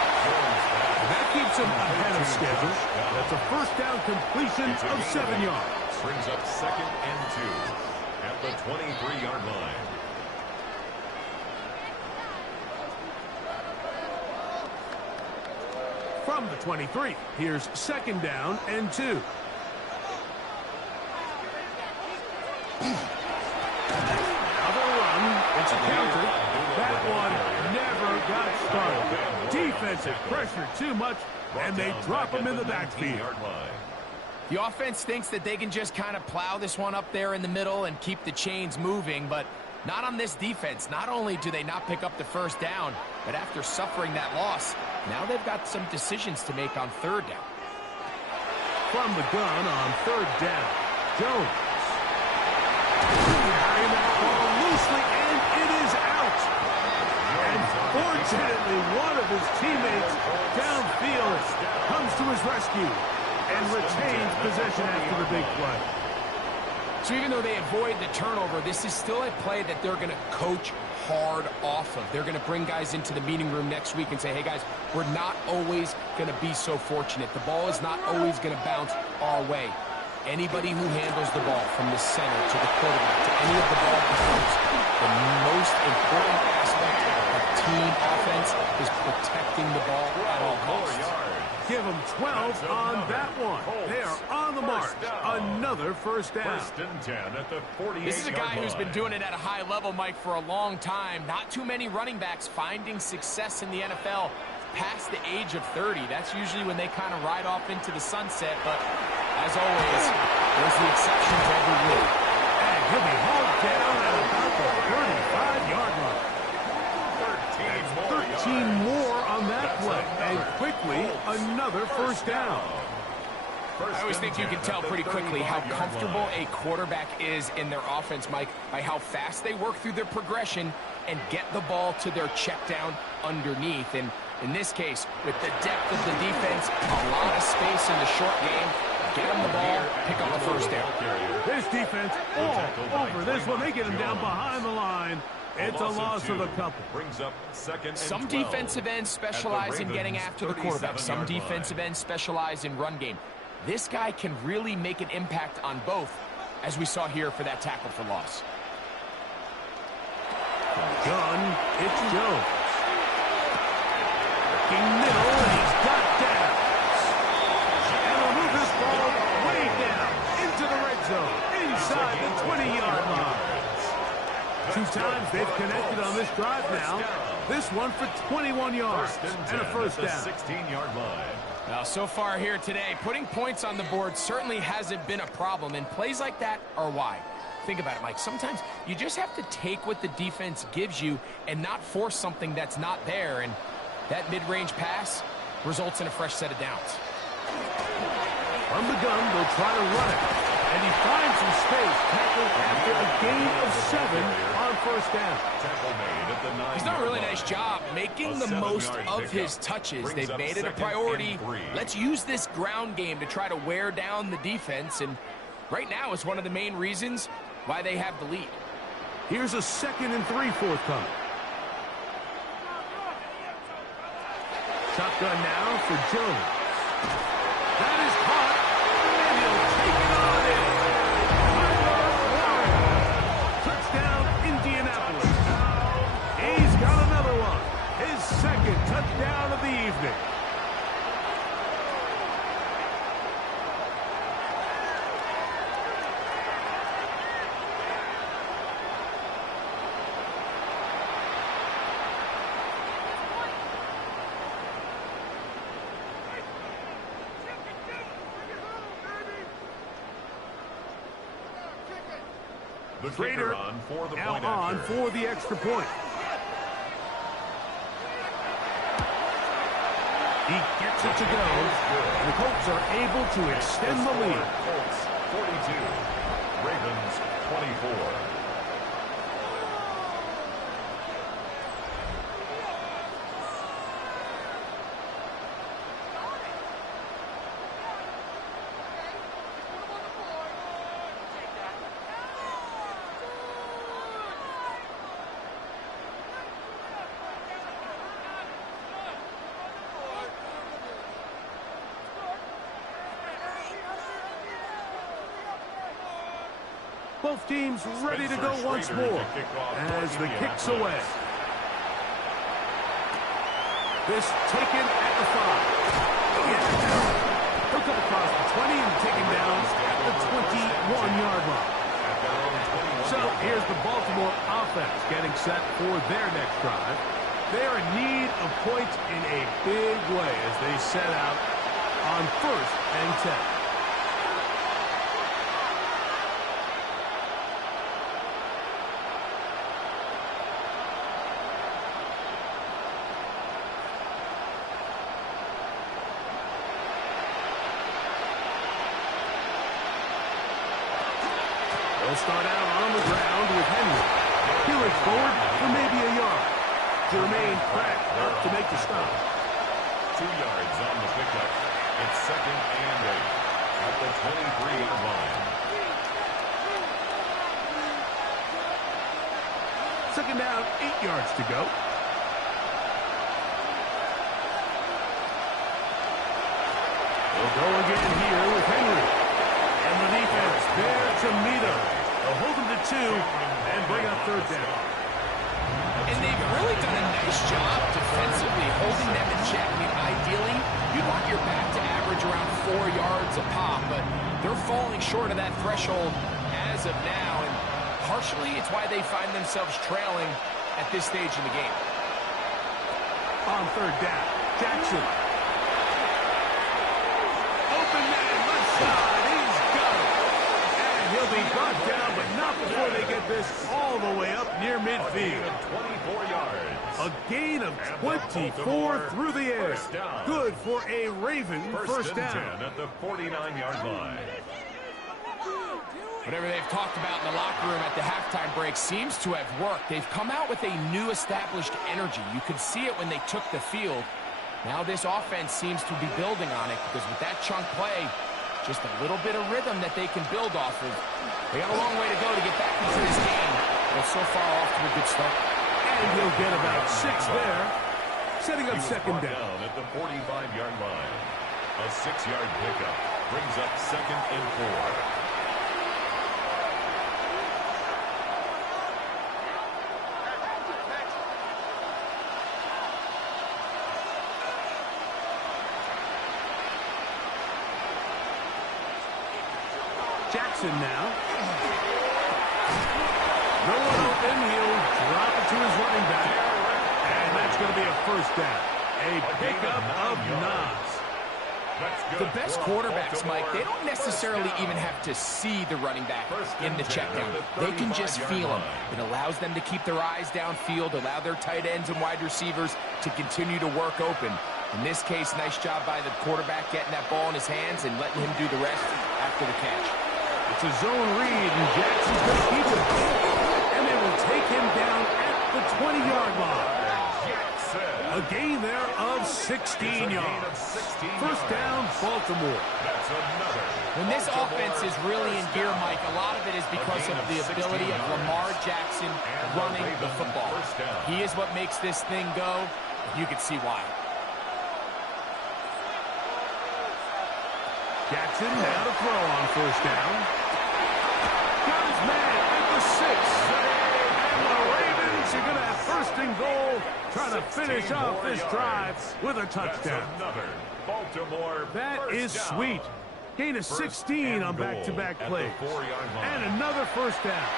That keeps him ahead of schedule. That's a first down completion of 7 yards. Brings up 2nd and 2 at the 23-yard line. From the 23, here's 2nd down and 2. It's a counter. That one never got started. Defensive pressure too much, and they drop him in the backfield. The offense thinks that they can just kind of plow this one up there in the middle and keep the chains moving, but not on this defense. Not only do they not pick up the first down, but after suffering that loss, now they've got some decisions to make on 3rd down. From the gun on 3rd down, Jones. Carrying that ball loosely, and it is out. Fortunately, one of his teammates downfield comes to his rescue and retains possession after the big play. So even though they avoid the turnover, this is still a play that they're going to coach hard off of. They're going to bring guys into the meeting room next week and say, hey, guys, we're not always going to be so fortunate. The ball is not always going to bounce our way. Anybody who handles the ball from the center to the quarterback to any of the ball players, the most important aspect of team offense is protecting the ball at all costs. Give them 12 on that one. They are on the march. Another first down. First and 10 at the 48-yard This is a guy who's been line. doing it at a high level, Mike, for a long time. Not too many running backs finding success in the NFL past the age of 30. That's usually when they kind of ride off into the sunset. But as always, there's the exception to every rule. And he'll be hauled down at about the 35-yard line. 13 more on that play. And quickly, another first down. I always think you can tell pretty quickly how comfortable a quarterback is in their offense, Mike, by how fast they work through their progression and get the ball to their check down underneath. And in this case, with the depth of the defense, a lot of space in the short game, get them the ball, pick up the first down. This defense all over this one. They get him down behind the line. It's a loss of a couple. Brings up second and Some 12 defensive ends specialize in getting after the quarterback. Some defensive ends specialize in run game. This guy can really make an impact on both, as we saw here for that tackle for loss. Gun, it's Jones. Working middle, and he's got down. And he'll move this ball way down into the red zone, inside the 20-yard line. 2 times they've connected on this drive now. This one for 21 yards and a first down. 16-yard line. Now, so far here today, putting points on the board certainly hasn't been a problem, and plays like that are why. Think about it, Mike. Sometimes you just have to take what the defense gives you and not force something that's not there, and that mid-range pass results in a fresh set of downs. From the gun, they'll try to run it. And he finds some space, tackled after a gain of 7 on first down. He's done a really nice job making the most of his touches. They've made it a priority. Let's use this ground game to try to wear down the defense, and right now is one of the main reasons why they have the lead. Here's a 2nd and 3 forthcoming. Shotgun now for Jones. That is caught, and he'll take it on in. Touchdown, Indianapolis. He's got another one. His 2nd touchdown of the evening. The Trader kicker on for the now point on after. for the extra point. He gets it to go. And the Colts are able to extend the lead. Colts 42, Ravens 24. Both teams ready to go once more as the kick's away. This taken at the 5. He'll come across the 20 and taken down at the 21-yard line. So here's the Baltimore offense getting set for their next drive. They are in need of points in a big way as they set out on 1st and 10. They'll start out on the ground with Henry. He'll look forward for maybe a yard. to remain cracked up to make the stop. 2 yards on the pickup. It's 2nd and 8 at the 23-yard line. 2nd down, 8 yards to go. They'll go again here with Henry. And the defense there to meet him. They'll hold him to 2 and bring up 3rd down. And they've really done a nice job defensively holding them in check. I mean, ideally, you'd want your back to average around 4 yards a pop, but they're falling short of that threshold as of now, and partially it's why they find themselves trailing at this stage in the game. On 3rd down, Jackson. Open man, left side, he's got it. And he'll be brought down, but not before they get this all the way up near midfield. 24 yards. A gain of 24 through the air. Good for a Raven first down. 10 at the 49-yard line. Whatever they've talked about in the locker room at the halftime break seems to have worked. They've come out with a new established energy. You could see it when they took the field. Now this offense seems to be building on it because with that chunk play, just a little bit of rhythm that they can build off of. They got a long way to go to get back into this game. But so far off to a good start. And he'll get about 6 there, setting up 2nd down. At the 45-yard line. A 6-yard pickup brings up 2nd and 4. Jackson now. No one open. He'll drop it to his running back. And that's going to be a first down. A pickup of 9. The best quarterbacks, Mike, they don't necessarily even have to see the running back in the check down. They can just feel him. It allows them to keep their eyes downfield, allow their tight ends and wide receivers to continue to work open. In this case, nice job by the quarterback getting that ball in his hands and letting him do the rest after the catch. It's a zone read, and Jackson's going to keep it. And they will take him down at the 20-yard line. A gain there of 16 yards. First down, Baltimore. When this offense is really in gear, Mike, a lot of it is because of the ability of Lamar Jackson running the football. He is what makes this thing go. You can see why. Jackson now to throw on first down. Got his man at the 6. And the Ravens are going to have first and goal, trying to finish off this drive with a touchdown. That is sweet. Gain of 16 on back-to-back plays. And another first down.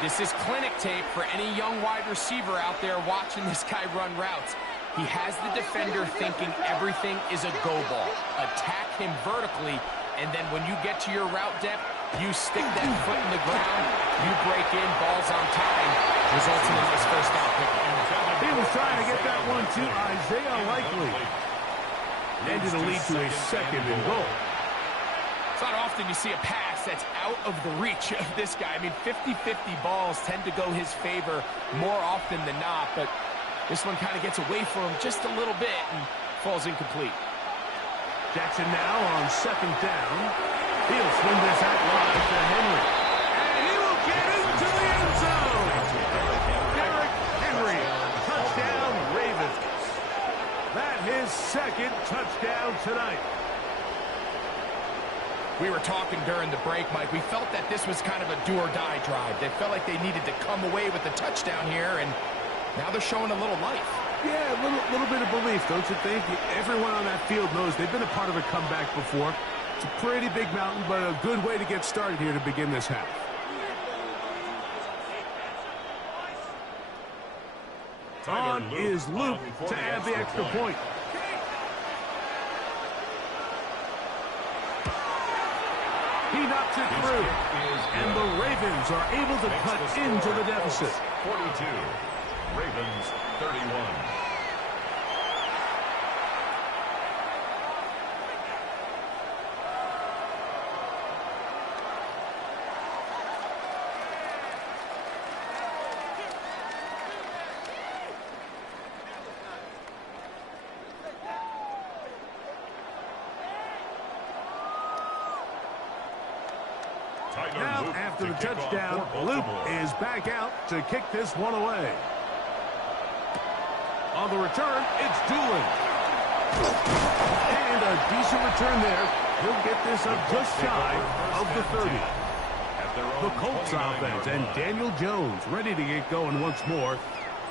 This is clinic tape for any young wide receiver out there watching this guy run routes. He has the defender thinking everything is a go ball. Attack him vertically, and then when you get to your route depth, you stick that foot in the ground, you break in, balls on time, resulting in this first down pick. He was trying to get that one to Isaiah Likely. And it'll lead to a 2nd and goal. It's not often you see a pass that's out of the reach of this guy. I mean, 50-50 balls tend to go his favor more often than not, but this one kind of gets away from him just a little bit and falls incomplete. Jackson now on 2nd down. He'll swing this out wide to Henry. And he will get into the end zone. Derrick Henry, touchdown Ravens. That his 2nd touchdown tonight. We were talking during the break, Mike. We felt that this was kind of a do-or-die drive. They felt like they needed to come away with the touchdown here, and now they're showing a little life. Yeah, a little bit of belief, don't you think? Everyone on that field knows they've been a part of a comeback before. It's a pretty big mountain, but a good way to get started here to begin this half. On is Luke to add the extra point. He knocks it through, and the Ravens are able to cut into the deficit. 42. Ravens 31. Now, after the touchdown, Luke is back out to kick this one away. On the return, it's Doolin. And a decent return there. He'll get this up just shy of the 30. The Colts offense and Daniel Jones ready to get going once more.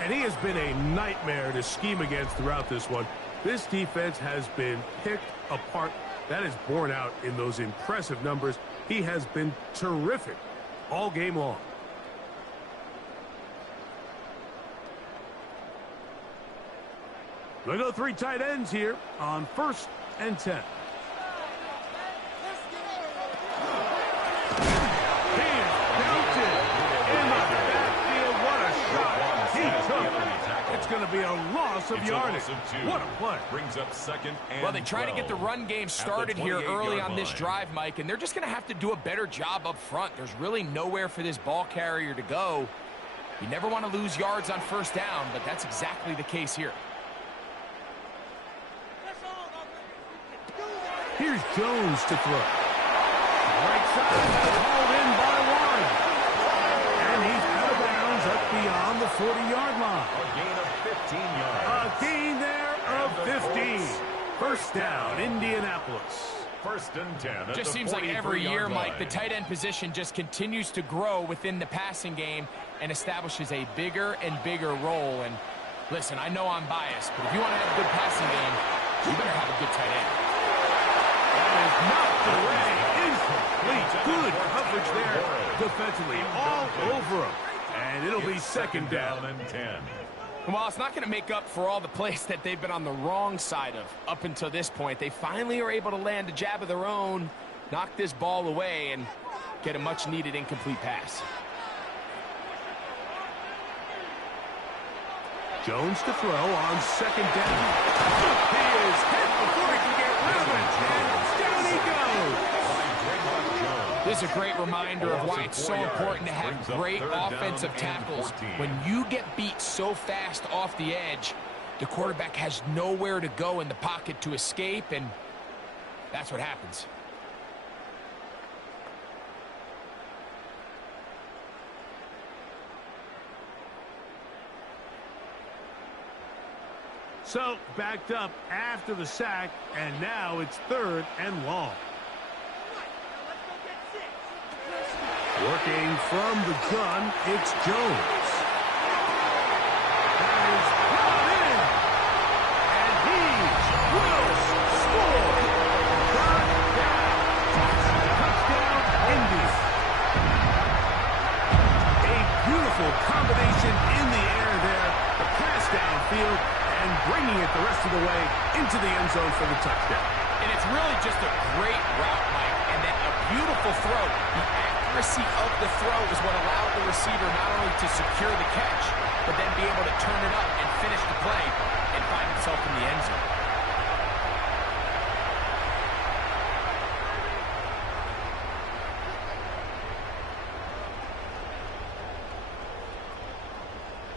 And he has been a nightmare to scheme against throughout this one. This defense has been picked apart. That is borne out in those impressive numbers. He has been terrific all game long. They go 3 tight ends here on 1st and 10. It's going to be a loss of yardage. What a play. Brings up 2nd and well, they try to get the run game started here early on this drive, Mike, and they're just going to have to do a better job up front. There's really nowhere for this ball carrier to go. You never want to lose yards on 1st down, but that's exactly the case here. Here's Jones to throw. Right side, hauled in by Warren. And he's out of bounds up beyond the 40-yard line. A gain of 15 yards. A gain there of 15. 1st down, Indianapolis. 1st and 10. Just seems like every year, Mike, the tight end position just continues to grow within the passing game and establishes a bigger and bigger role. And listen, I know I'm biased, but if you want to have a good passing game, you better have a good tight end. That is knocked away. Incomplete. Good coverage there defensively. All over him. And it'll be 2nd down and 10. Well, it's not going to make up for all the plays that they've been on the wrong side of up until this point. They finally are able to land a jab of their own, knock this ball away, and get a much-needed incomplete pass. Jones to throw on 2nd down. He is hit before he can get rid of it. And down he goes. This is a great reminder of why it's so important to have great offensive tackles. When you get beat so fast off the edge, the quarterback has nowhere to go in the pocket to escape, and that's what happens. So, backed up after the sack, and now it's 3rd and long. Working from the gun, it's Jones. That is brought in. And he will score. Touchdown, Indy. A beautiful combination in the air there. The pass downfield and bringing it the rest of the way into the end zone for the touchdown. And it's really just a great route, Mike, and then a beautiful throw. The accuracy of the throw is what allowed the receiver not only to secure the catch, but then be able to turn it up and finish the play and find himself in the end zone.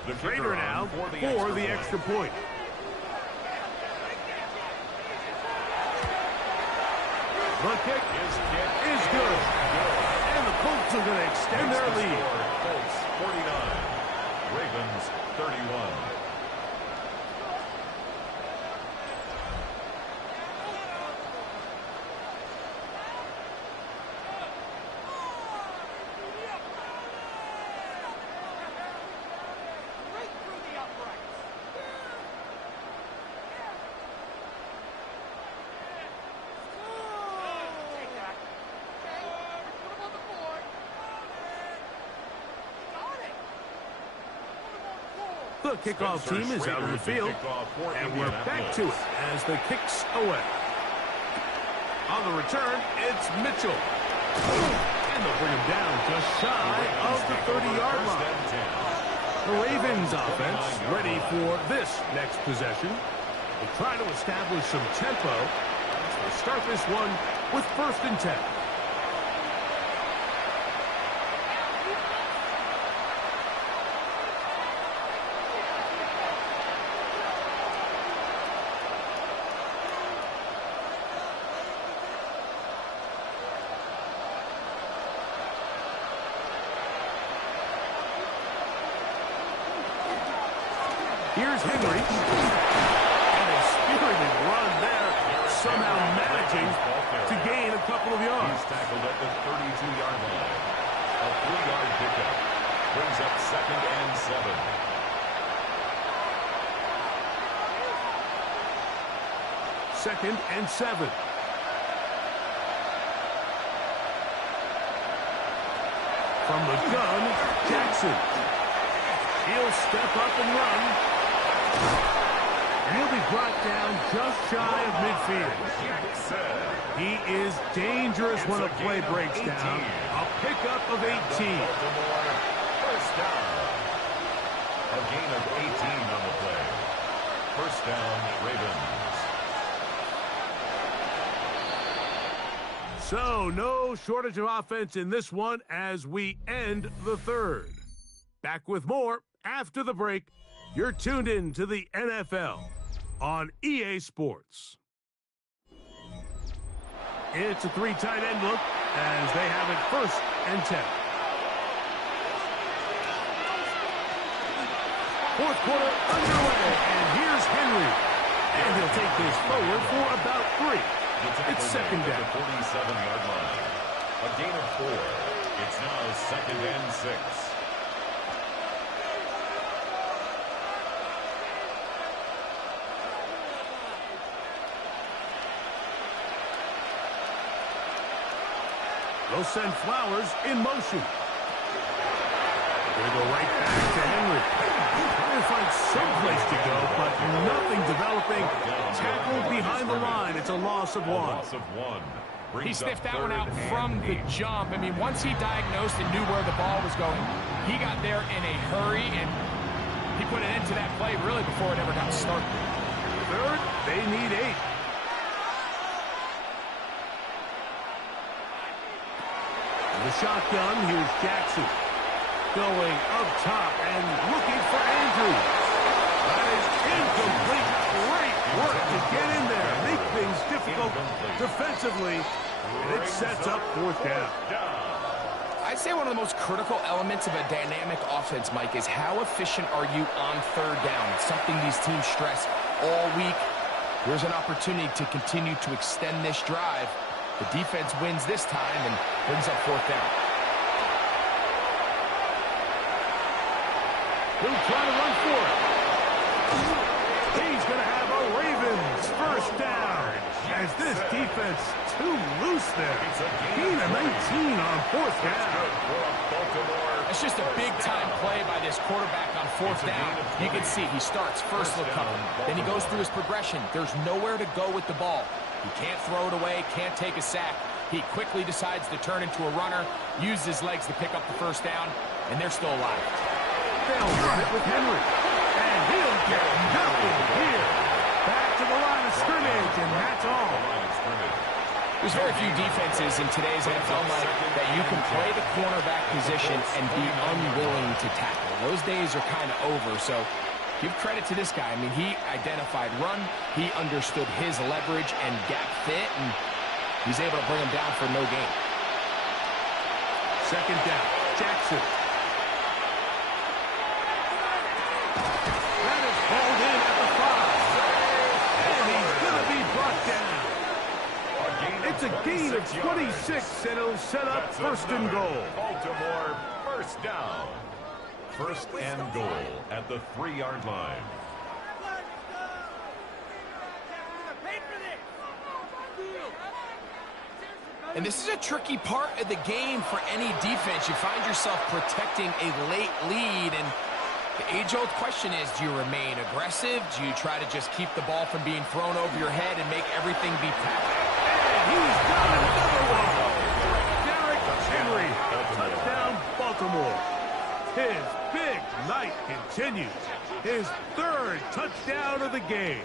The Raider now for the extra point. The kick is good. And the Colts are going to extend their lead. Colts 49, Ravens 31. The kickoff team is out on the field, and we're back to it as the kick's away. On the return, it's Mitchell. And they'll bring him down just shy of the 30-yard line. The Ravens offense ready for this next possession. They'll try to establish some tempo as they start this one with 1st and 10. Here's Henry. And a spirited run there, somehow managing to gain a couple of yards. He's tackled at the 32-yard line. A 3-yard pickup brings up 2nd and 7. Second and 7. From the gun, Jackson. He'll step up and run. And he'll be brought down just shy of midfield. He is dangerous when a play breaks down. A pickup of 18. First down. A gain of 18 on the play. First down, Ravens. So, no shortage of offense in this one as we end the third. Back with more after the break. You're tuned in to the NFL on EA Sports. It's a 3 tight end look as they have it 1st and 10. Fourth quarter underway, and here's Henry. And he'll take this forward for about 3. It's 2nd down. The 47-yard line. A gain of 4. It's now 2nd and 6. They'll send Flowers in motion. They go right back to Henry. Trying to find some place to go, but nothing developing. Tackled behind the line. It's a loss of 1. Loss of 1. He sniffed that one out from the jump. I mean, once he diagnosed and knew where the ball was going, he got there in a hurry, and he put an end to that play really before it ever got started. Third, they need 8. The shotgun, here's Jackson. Going up top and looking for Andrews. That is incomplete. Great work to get in there. Make things difficult defensively. And it sets up 4th down. I'd say one of the most critical elements of a dynamic offense, Mike, is how efficient are you on 3rd down? It's something these teams stress all week. Here's an opportunity to continue to extend this drive. The defense wins this time and brings up 4th down. He'll try to run for it. He's going to have a Ravens 1st down. As this defense too loose there. Gain of 19 on 4th down. It's just a big-time play by this quarterback on 4th down. You can see he starts first look cover. Then he goes through his progression. There's nowhere to go with the ball. He can't throw it away, can't take a sack. He quickly decides to turn into a runner, use his legs to pick up the 1st down, and they're still alive. They'll run it with Henry. And he'll get nothing here. Back to the line of scrimmage, and that's all. There's very few defenses in today's NFL, Mike, that you can play the cornerback position and be unwilling to tackle. Those days are kind of over, so give credit to this guy. I mean, he identified run, he understood his leverage and gap fit, and he's able to bring him down for no gain. 2nd down, Jackson. That is hauled in at the 5. And he's going to be brought down. It's a gain of 26, and it'll set up 1st and goal. Baltimore 1st down. 1st and goal at the 3-yard line. And this is a tricky part of the game for any defense. You find yourself protecting a late lead, and the age-old question is, do you remain aggressive? Do you try to just keep the ball from being thrown over your head and make everything be tackled? And he's got another one. Derrick Henry, touchdown, Baltimore. His big night continues. His 3rd touchdown of the game.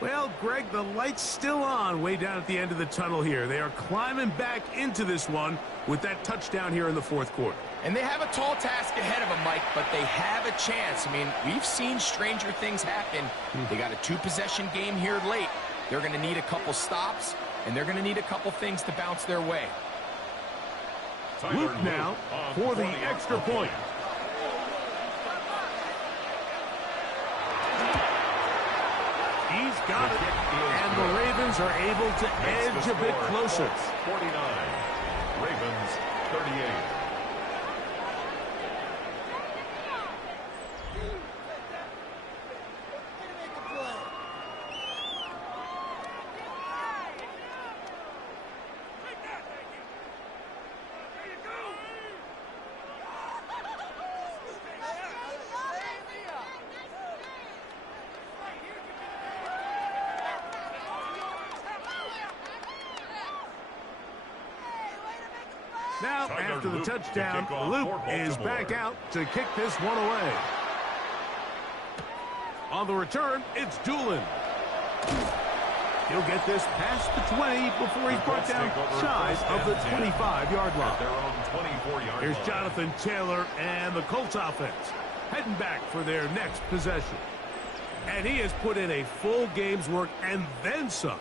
Well, Greg, the light's still on way down at the end of the tunnel here. They are climbing back into this one with that touchdown here in the 4th quarter. And they have a tall task ahead of them, Mike, but they have a chance. I mean, we've seen stranger things happen. They got a 2-possession game here late. They're going to need a couple stops, and they're going to need a couple things to bounce their way. Luke now for the extra point. got it. And the Ravens are able to edge a bit closer. 49. Ravens 38. Now, after the touchdown, Luke is back out to kick this one away. On the return, it's Doolin. He'll get this past the 20 before he's brought down shy of the 25-yard line. Here's Jonathan Taylor and the Colts offense heading back for their next possession. And he has put in a full game's work and then some.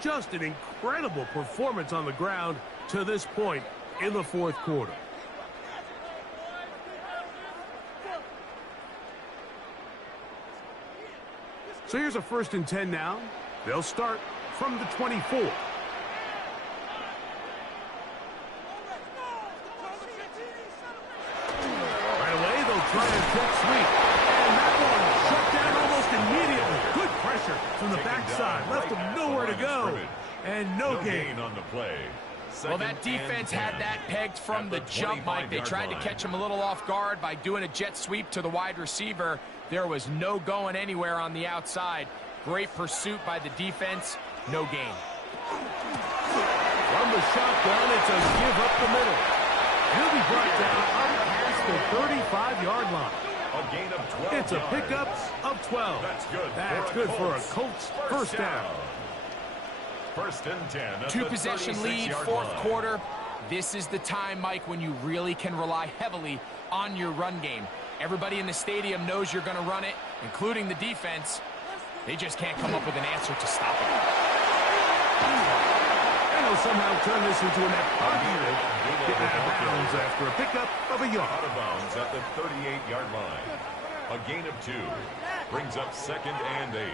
Just an incredible performance on the ground to this point in the fourth quarter. So here's a 1st and 10 now. They'll start from the 24. Right away, they'll try a jet sweep. And that one shut down almost immediately. Good pressure from the backside. Left them nowhere to go. And no gain on the play. Well, that defense had that pegged from the jump, Mike. They tried to catch him a little off guard by doing a jet sweep to the wide receiver. There was no going anywhere on the outside. Great pursuit by the defense. No gain. From the shotgun, it's a give up the middle. He'll be brought down up past the 35-yard line. A gain of 12 It's a pickup of 12. That's good for a Colts first down. 1st and 10. Two-possession lead, fourth quarter. This is the time, Mike, when you really can rely heavily on your run game. Everybody in the stadium knows you're going to run it, including the defense. They just can't come up with an answer to stop it. And they'll somehow turn this into a net positive. Getting out of bounds after a pickup of a yard. Out of bounds at the 38-yard line. A gain of 2. Brings up 2nd and 8.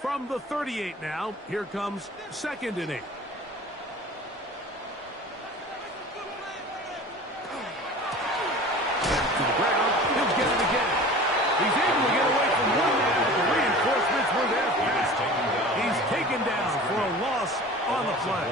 From the 38 now, here comes 2nd and 8. To the ground, he'll get it again. He's able to get away from one man. The reinforcements were there fast. He's taken down for a loss on the play.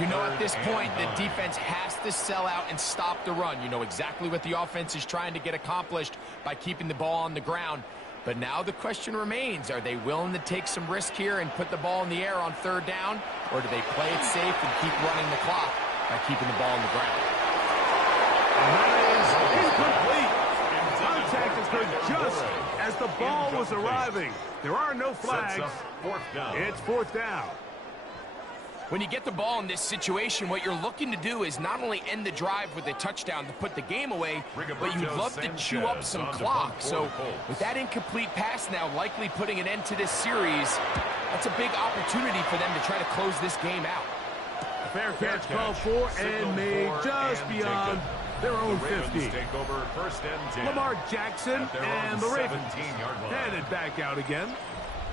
You know, at this point, the defense has to sell out and stop the run. You know exactly what the offense is trying to get accomplished by keeping the ball on the ground. But now the question remains, are they willing to take some risk here and put the ball in the air on 3rd down? Or do they play it safe and keep running the clock by keeping the ball on the ground? And that is incomplete. Contact occurred just as the ball was arriving. There are no flags. It's 4th down. When you get the ball in this situation, what you're looking to do is not only end the drive with a touchdown to put the game away, but you'd love to chew up some clock. So with that incomplete pass now likely putting an end to this series, that's a big opportunity for them to try to close this game out. A fair catch called for and made just beyond their own 50. Lamar Jackson and the Ravens headed back out again.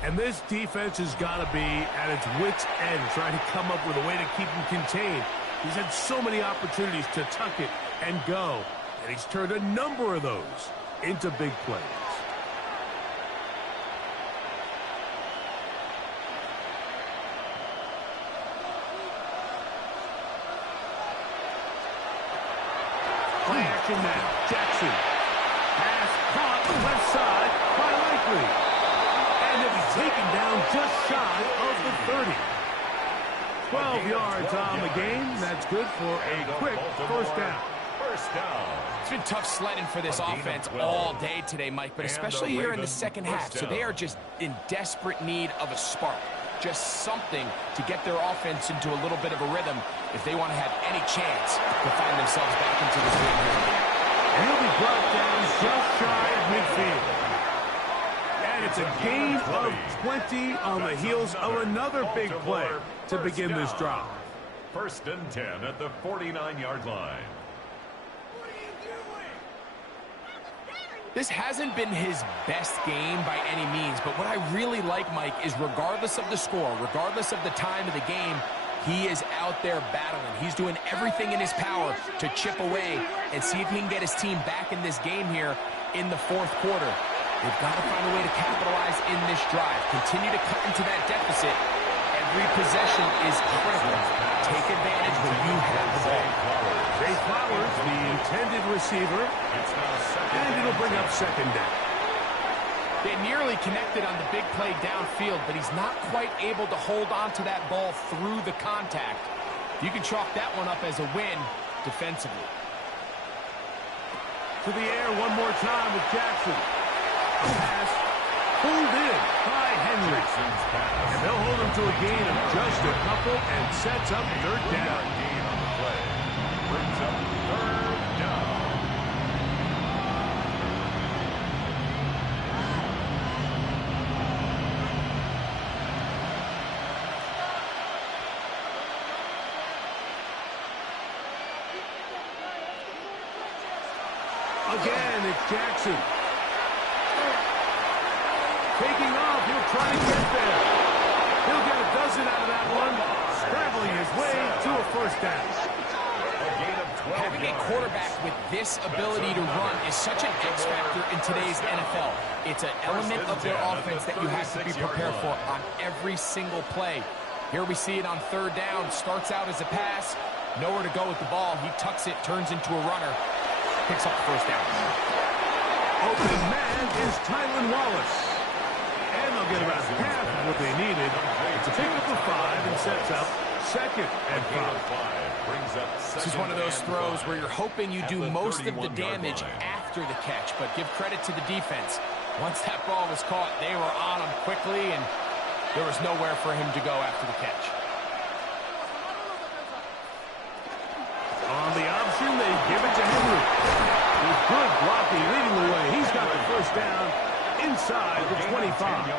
And this defense has got to be at its wits' end, trying to come up with a way to keep him contained. He's had so many opportunities to tuck it and go, and he's turned a number of those into big plays. Play action now. Jackson. Pass caught left side by Likely. And he'll be taken down just shy of the 30. 12 yards on the game. That's good for a quick first down. It's been tough sledding for this offense all day today, Mike, but especially here in the second half. So they are just in desperate need of a spark. Just something to get their offense into a little bit of a rhythm if they want to have any chance to find themselves back into this game here. And he'll be brought down just shy of midfield. And it's a gain of 20 on the heels of another big play to begin this drive. 1st and 10 at the 49-yard line. This hasn't been his best game by any means, but what I really like, Mike, is regardless of the score, regardless of the time of the game, he is out there battling. He's doing everything in his power to chip away and see if he can get his team back in this game here in the fourth quarter. They've got to find a way to capitalize in this drive. Continue to cut into that deficit. Every possession is critical. Take advantage when you have the ball. Zay Flowers, the intended receiver, and it'll bring up second down. They nearly connected on the big play downfield, but he's not quite able to hold on to that ball through the contact. You can chalk that one up as a win defensively. To the air one more time with Jackson. A pass pulled in by Henry. And they'll hold him to a gain of just a couple and sets up third down. Gain on the play. Brings up third down. Again, it's Jackson. Taking off, he'll try to get there. He'll get a dozen out of that one, scrambling his way to a first down. Having a quarterback with this ability to run is such an X factor in today's NFL. It's an element of their offense that you have to be prepared for on every single play. Here we see it on third down. Starts out as a pass. Nowhere to go with the ball. He tucks it, turns into a runner. Picks up the first down. Open man is Tylan Wallace. And they'll get about half of what they needed to pick up the 5 and sets up second and 5. This is one of those throws where you're hoping you do most of the damage after the catch, but give credit to the defense. Once that ball was caught, they were on him quickly, and there was nowhere for him to go after the catch. On the option, they give it to Henry. With good blocking leading the way, he's got the first down inside the 25.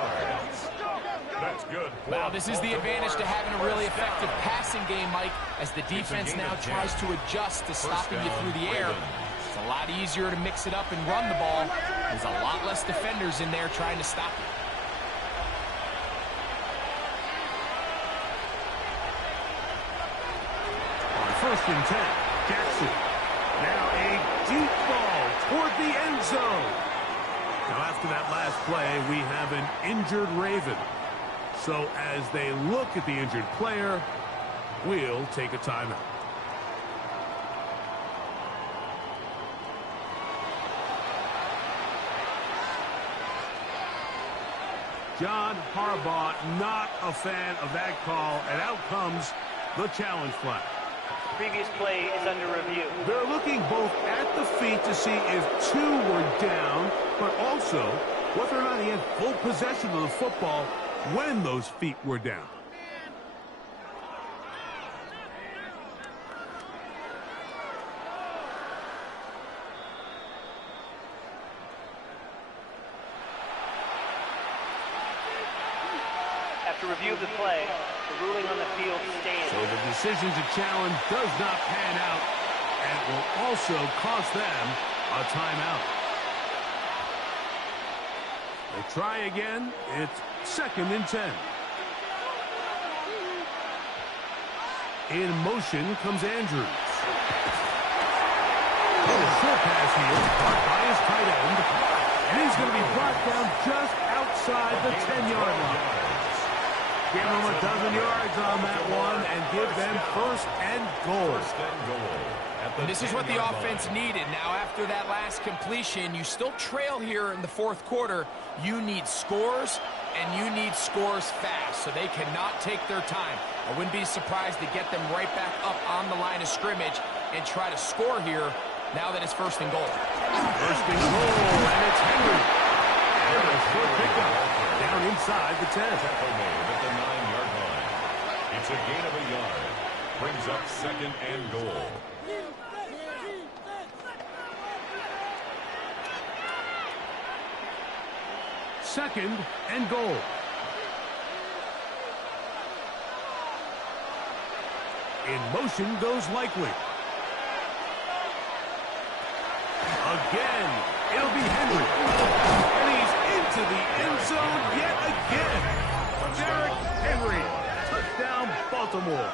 That's good. Wow, this is the advantage to having a really effective passing game, Mike, as the defense now tries to adjust to stopping you through the air. It's a lot easier to mix it up and run the ball. There's a lot less defenders in there trying to stop you. On first and 10, Jackson. Now a deep ball toward the end zone. Now after that last play, we have an injured Raven. So as they look at the injured player, we'll take a timeout. John Harbaugh, not a fan of that call, and out comes the challenge flag. Previous play is under review. They're looking both at the feet to see if 2 were down, but also whether or not he had full possession of the football when those feet were down. After review of the play, the ruling on the field stands. So the decision to challenge does not pan out and will also cost them a timeout. They try again. It's second and 10. In motion comes Andrews. And a short pass here, caught by his tight end. And he's going to be brought down just outside the 10-yard line. Give them a dozen yards on that one and give them first and goal. This is what the offense needed. Now, after that last completion, you still trail here in the fourth quarter. You need scores, and you need scores fast, so they cannot take their time. I wouldn't be surprised to get them right back up on the line of scrimmage and try to score here now that it's first and goal. First and goal, and it's Henry. And a short pickup down inside the 10. At the 9-yard line. It's a gain of a yard. Brings up second and goal. Second and goal. In motion goes Likely. Again, It'll be Henry. And he's into the end zone yet again. Derrick Henry. Touchdown, Baltimore.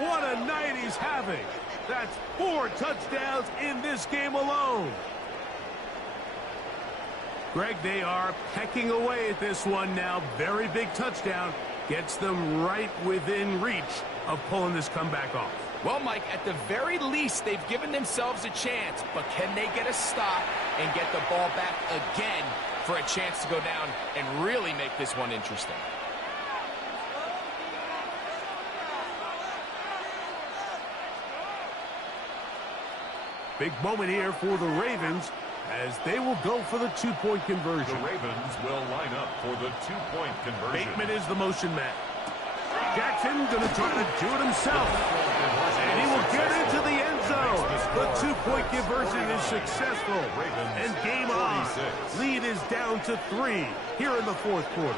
What a night he's having. That's 4 touchdowns in this game alone. Greg, they are pecking away at this one now. Very big touchdown. Gets them right within reach of pulling this comeback off. Well, Mike, at the very least, they've given themselves a chance. But can they get a stop and get the ball back again for a chance to go down and really make this one interesting? Big moment here for the Ravens as they will go for the 2-point conversion. The Ravens will line up for the 2-point conversion. Bateman is the motion man. Jackson going to try to do it himself. And he will get into the end zone. The 2-point conversion is successful. And game on. Lead is down to 3 here in the fourth quarter.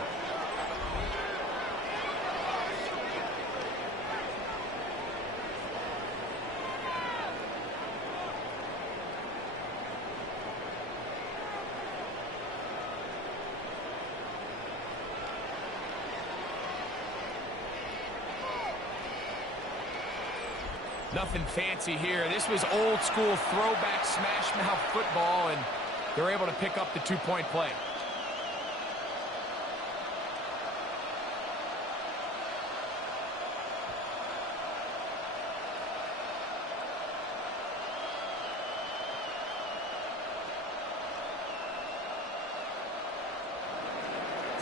Nothing fancy here. This was old school throwback smash mouth football, and they're able to pick up the 2-point play.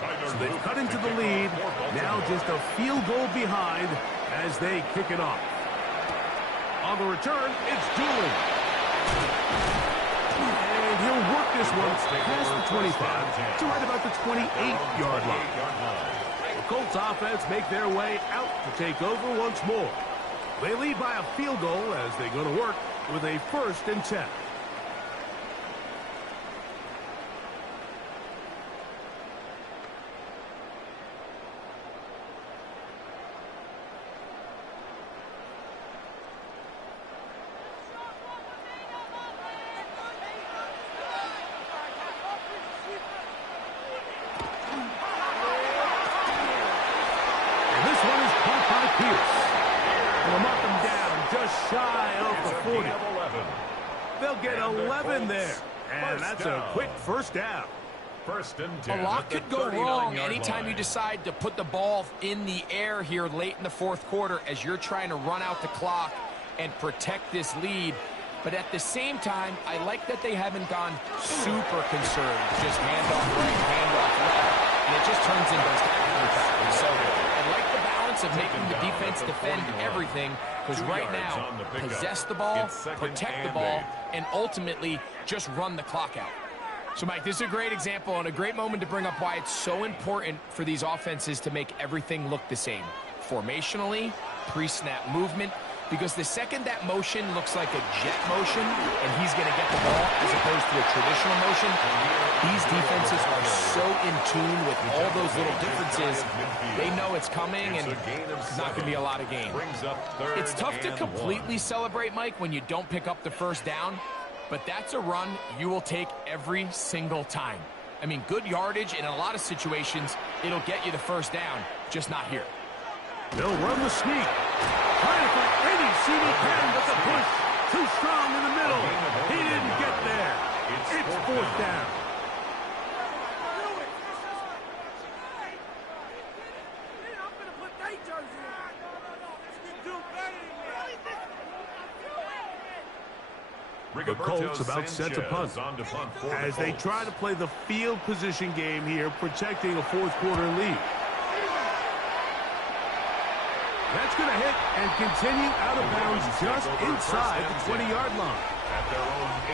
So they've cut into the lead. Now just a field goal behind as they kick it off. On the return, it's Doolin. And he'll work this one past the 25 to right about the 28-yard line. The Colts offense make their way out to take over once more. They lead by a field goal as they go to work with a 1st and 10. They'll get 11 there. And that's a quick first down. 1st and 10. A lot could go wrong anytime you decide to put the ball in the air here late in the fourth quarter as you're trying to run out the clock and protect this lead. But at the same time, I like that they haven't gone super conservative. Just handoff right, handoff left, and it just turns into tackle. So I like the balance of making the defense defend everything, because right now, possess the ball, protect the ball, and ultimately just run the clock out. So, Mike, this is a great example and a great moment to bring up why it's so important for these offenses to make everything look the same. Formationally, pre-snap movement, because the second that motion looks like a jet motion and he's going to get the ball as opposed to a traditional motion, these defenses are so in tune with all those little differences. They know it's coming and it's not going to be a lot of gain. It's tough to completely celebrate, Mike, when you don't pick up the first down, but that's a run you will take every single time. I mean, good yardage, and in a lot of situations, it'll get you the first down, just not here. They'll run the sneak. Trying to find any seam he can, but the push too strong in the middle. He didn't get there. It's 4th down. The Colts about set to punt as they try to play the field position game here, protecting a fourth quarter lead. That's going to hit and continue out of bounds just inside the 20-yard line.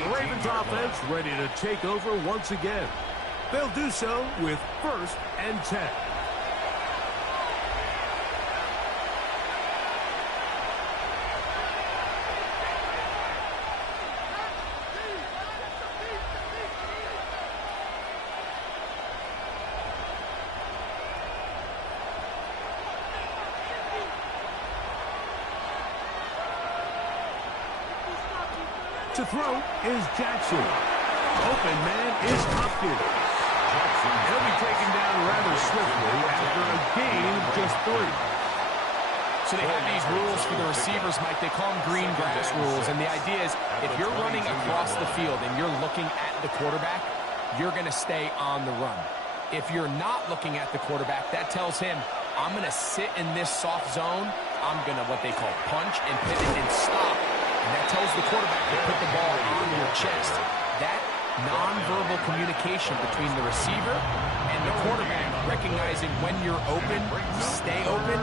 The Ravens offense ready to take over once again. They'll do so with 1st and 10. To throw is Jackson. Open man is Hopkins. He'll be taken down rather swiftly after a gain of just 3. So they have these rules for the receivers, Mike. They call them green grass rules. And the idea is if you're running across the field and you're looking at the quarterback, you're going to stay on the run. If you're not looking at the quarterback, that tells him, I'm going to sit in this soft zone. I'm going to what they call punch and pivot and stop. And that tells the quarterback to put the ball on your chest. That nonverbal communication between the receiver and the quarterback, recognizing when you're open, stay open,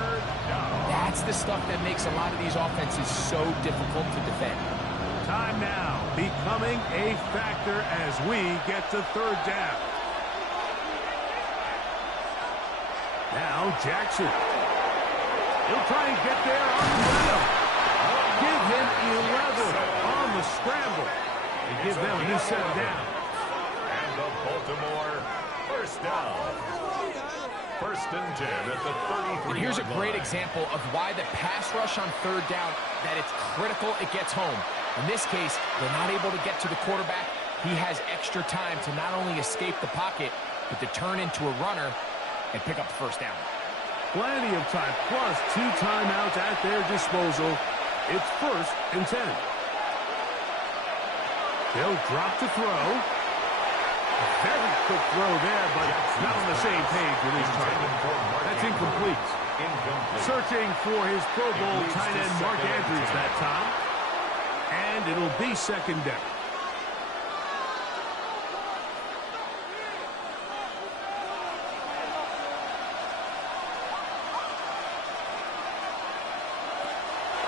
that's the stuff that makes a lot of these offenses so difficult to defend. Time now becoming a factor as we get to 3rd down. Now Jackson. He'll try and get there on the middle. Give him 11 on the scramble. And give them a new set down. And the Baltimore first down. 1st and 10 at the 33. And here's a great example of why the pass rush on 3rd down, that it's critical it gets home. In this case, they're not able to get to the quarterback. He has extra time to not only escape the pocket, but to turn into a runner and pick up the 1st down. Plenty of time, plus 2 timeouts at their disposal. It's 1st and 10. They'll drop to throw. A very quick throw there, but not on the same page with his target. That's incomplete. Searching for his Pro Bowl tight end Mark Andrews that time. And it'll be 2nd down.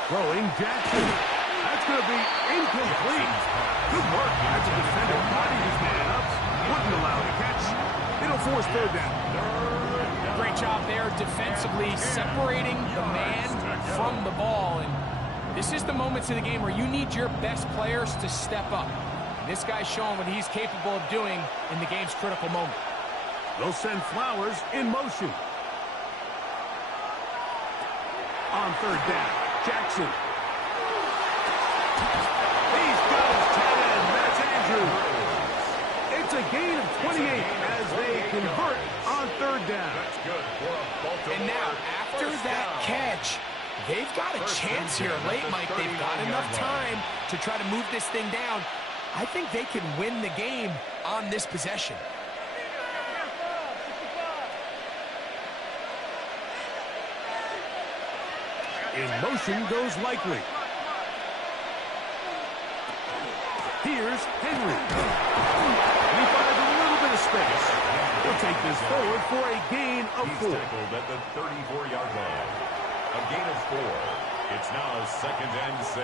Throwing Jackson. That's going to be incomplete. Good work as a defender. Body his man up. Wouldn't allow the catch. It'll force 3rd down. Great job there defensively, separating the man from the ball. And this is the moments of the game where you need your best players to step up. And this guy's showing what he's capable of doing in the game's critical moment. They'll send Flowers in motion. On 3rd down, Jackson. He's got his tight end. That's Andrews. It's a gain of 28 as they convert on 3rd down. That's good for a Baltimore. And now, after that catch, they've got a chance here late, Mike. They've got enough time to try to move this thing down. I think they can win the game on this possession. In motion goes Likely. Here's Henry. He finds a little bit of space. He'll take this forward for a gain of 4. He's tackled at the 34-yard line. A gain of 4. It's now 2nd and 6.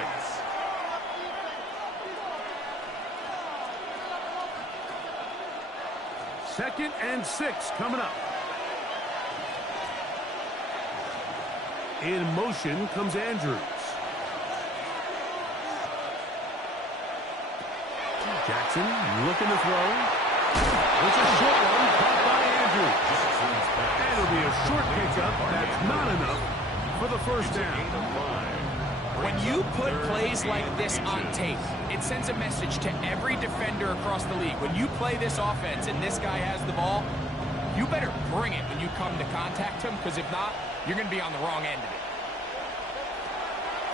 Second and 6 coming up. In motion comes Andrews. Jackson looking to throw. It's a short one caught by Andrews. And it'll be a short pickup. That's not enough for the 1st down. When you put plays like this on tape, it sends a message to every defender across the league. When you play this offense and this guy has the ball, you better bring it when you come to contact him, because if not, you're going to be on the wrong end of it.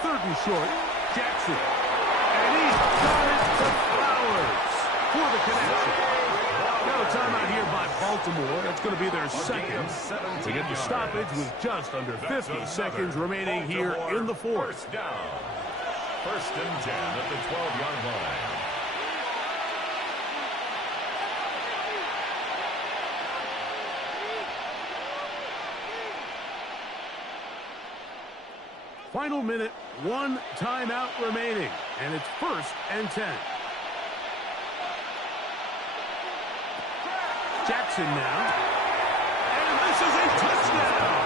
3rd and short, Jackson. And he's got it to Flowers for the connection. Now a timeout here by Baltimore. That's going to be their 2nd. To get the stoppage with just under 50 seconds remaining here in the 4th. 1st down. 1st and 10 at the 12-yard line. Final minute, 1 timeout remaining, and it's 1st and 10. Jackson now, and this is a touchdown.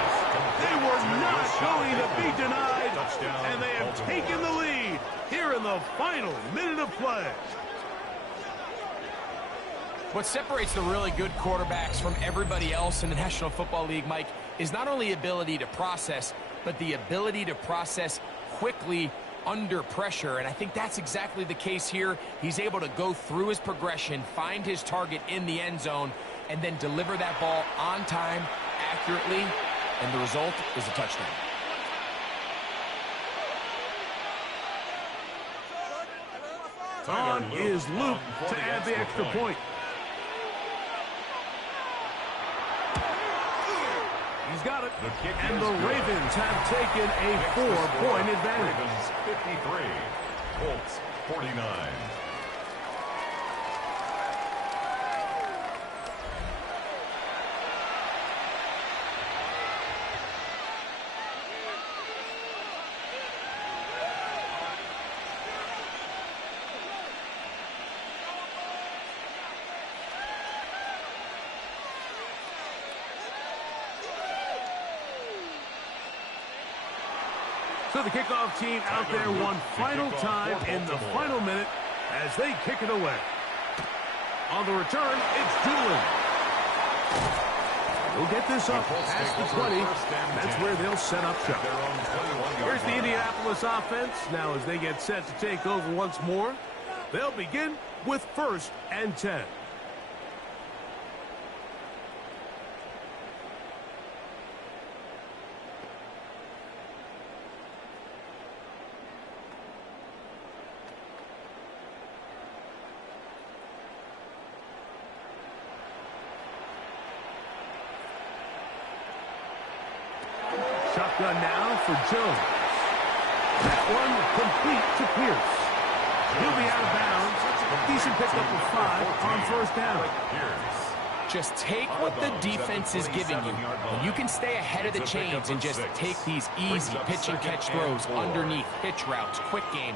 They were not going to be denied, and they have taken the lead here in the final minute of play. What separates the really good quarterbacks from everybody else in the National Football League, Mike, is not only ability to process, but the ability to process quickly under pressure, and I think that's exactly the case here. He's able to go through his progression, find his target in the end zone, and then deliver that ball on time, accurately, and the result is a touchdown. On is Luke to add the extra point. He's got it. And the Ravens have taken a 4-point advantage. Ravens 53, Colts 49. So the kickoff team out there one final time in the final minute as they kick it away. On the return, it's Doolin. We'll get this up past the 20. That's where they'll set up shop. Here's the Indianapolis offense. Now as they get set to take over once more, they'll begin with 1st and 10. Shotgun now for Jones. That one complete to Pierce. He'll be out of bounds. Decent pickup of 5 on 1st down. Just take what the defense is giving you. And you can stay ahead of the chains and just take these easy pitch and catch throws underneath, pitch routes, quick game.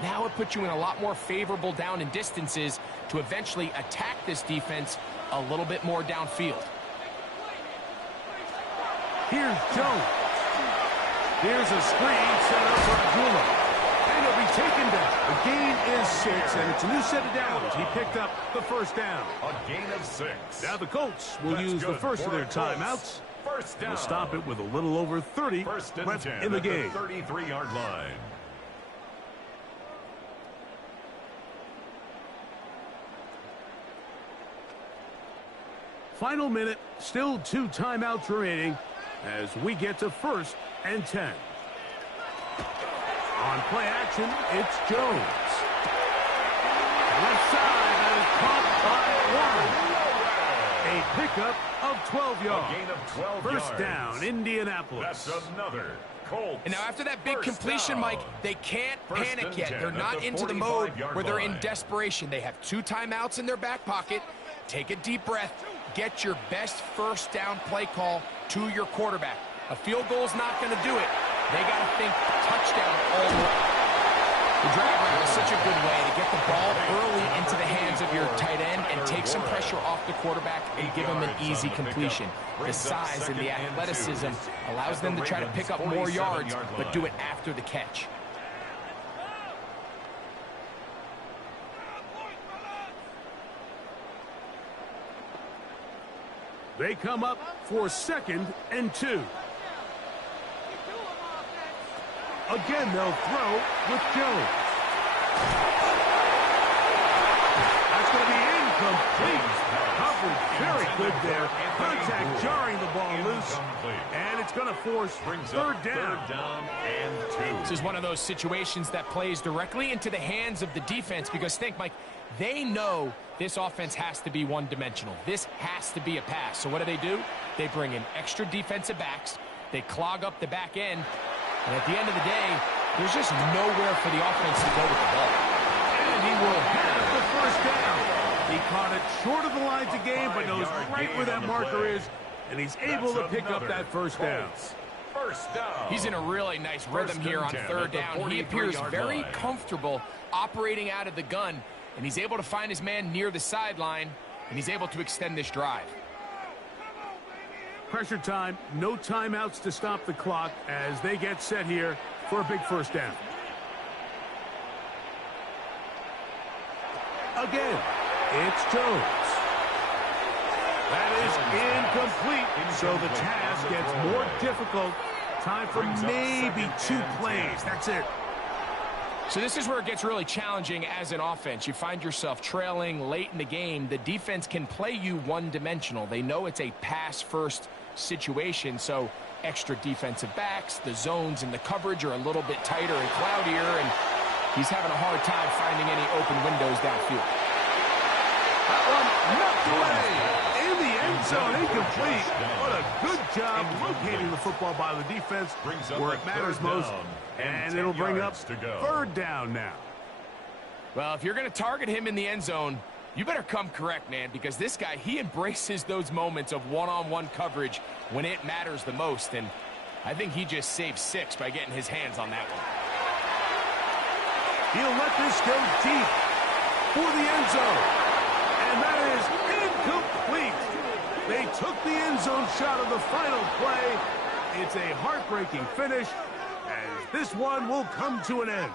Now it puts you in a lot more favorable down and distances to eventually attack this defense a little bit more downfield. Here's Jones. Here's a screen set up for Abdullah. And he'll be taken down. The gain is 6, and it's a new set of downs. He picked up the 1st down. A gain of 6. Now the Colts will use the first of their timeouts. First down. We'll stop it with a little over 30 left in the game. 33-yard line. Final minute, still 2 timeouts remaining as we get to 1st and 10. On play action, it's Jones. Left side, and is caught by 1. A pickup of 12 yards. A gain of 12 First yards. down, Indianapolis. That's another Colts. And now after that big completion, down. Mike, they can't panic yet. They're not into the mode where they're in desperation. They have 2 timeouts in their back pocket. Take a deep breath. Get your best 1st down play call to your quarterback. A field goal's not going to do it. They got to think touchdown all the way. The drag route is such a good way to get the ball early into the hands of your tight end and take some pressure off the quarterback and give him an easy completion. The size and the athleticism allows them to try to pick up more yards, but do it after the catch. They come up for 2nd and 2. Again, they'll throw with Jones. That's going to be incomplete. Coverage very good there. Contact jarring the ball loose. And it's going to force 3rd down. And 2. This is one of those situations that plays directly into the hands of the defense because think, Mike, they know this offense has to be one-dimensional. This has to be a pass. So what do? They bring in extra defensive backs. They clog up the back end. And at the end of the day, there's just nowhere for the offense to go with the ball. And he will have the 1st down. He caught it short of the lines of game, but knows right where that marker is. And he's able to pick up that 1st down. First down. He's in a really nice rhythm here on 3rd down. He appears very comfortable operating out of the gun. And he's able to find his man near the sideline, and he's able to extend this drive. Pressure time, no timeouts to stop the clock as they get set here for a big 1st down. Again, it's Jones. That is incomplete, so the task gets more difficult. Time for maybe 2 plays. That's it. So this is where it gets really challenging as an offense. You find yourself trailing late in the game. The defense can play you one-dimensional. They know it's a pass-first situation, so extra defensive backs, the zones and the coverage are a little bit tighter and cloudier, and he's having a hard time finding any open windows downfield. That one knocked away in the end zone, incomplete. What a good job locating the football by the defense where it matters most. And it'll bring up third down now. Well, if you're going to target him in the end zone, you better come correct, man, because this guy, he embraces those moments of one-on-one coverage when it matters the most. And I think he just saved 6 by getting his hands on that one. He'll let this go deep for the end zone. And that is incomplete. They took the end zone shot of the final play. It's a heartbreaking finish, as this one will come to an end.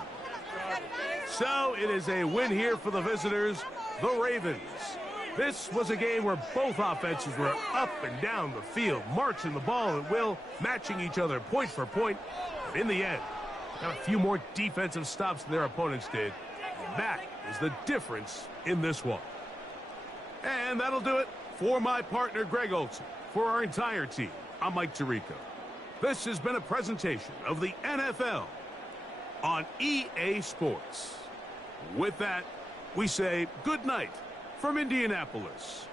So it is a win here for the visitors, the Ravens. This was a game where both offenses were up and down the field, marching the ball at will, matching each other point for point. And in the end, got a few more defensive stops than their opponents did. And that is the difference in this one. And that'll do it for my partner, Greg Olson. For our entire team, I'm Mike Tirico. This has been a presentation of the NFL on EA Sports. With that, we say good night from Indianapolis.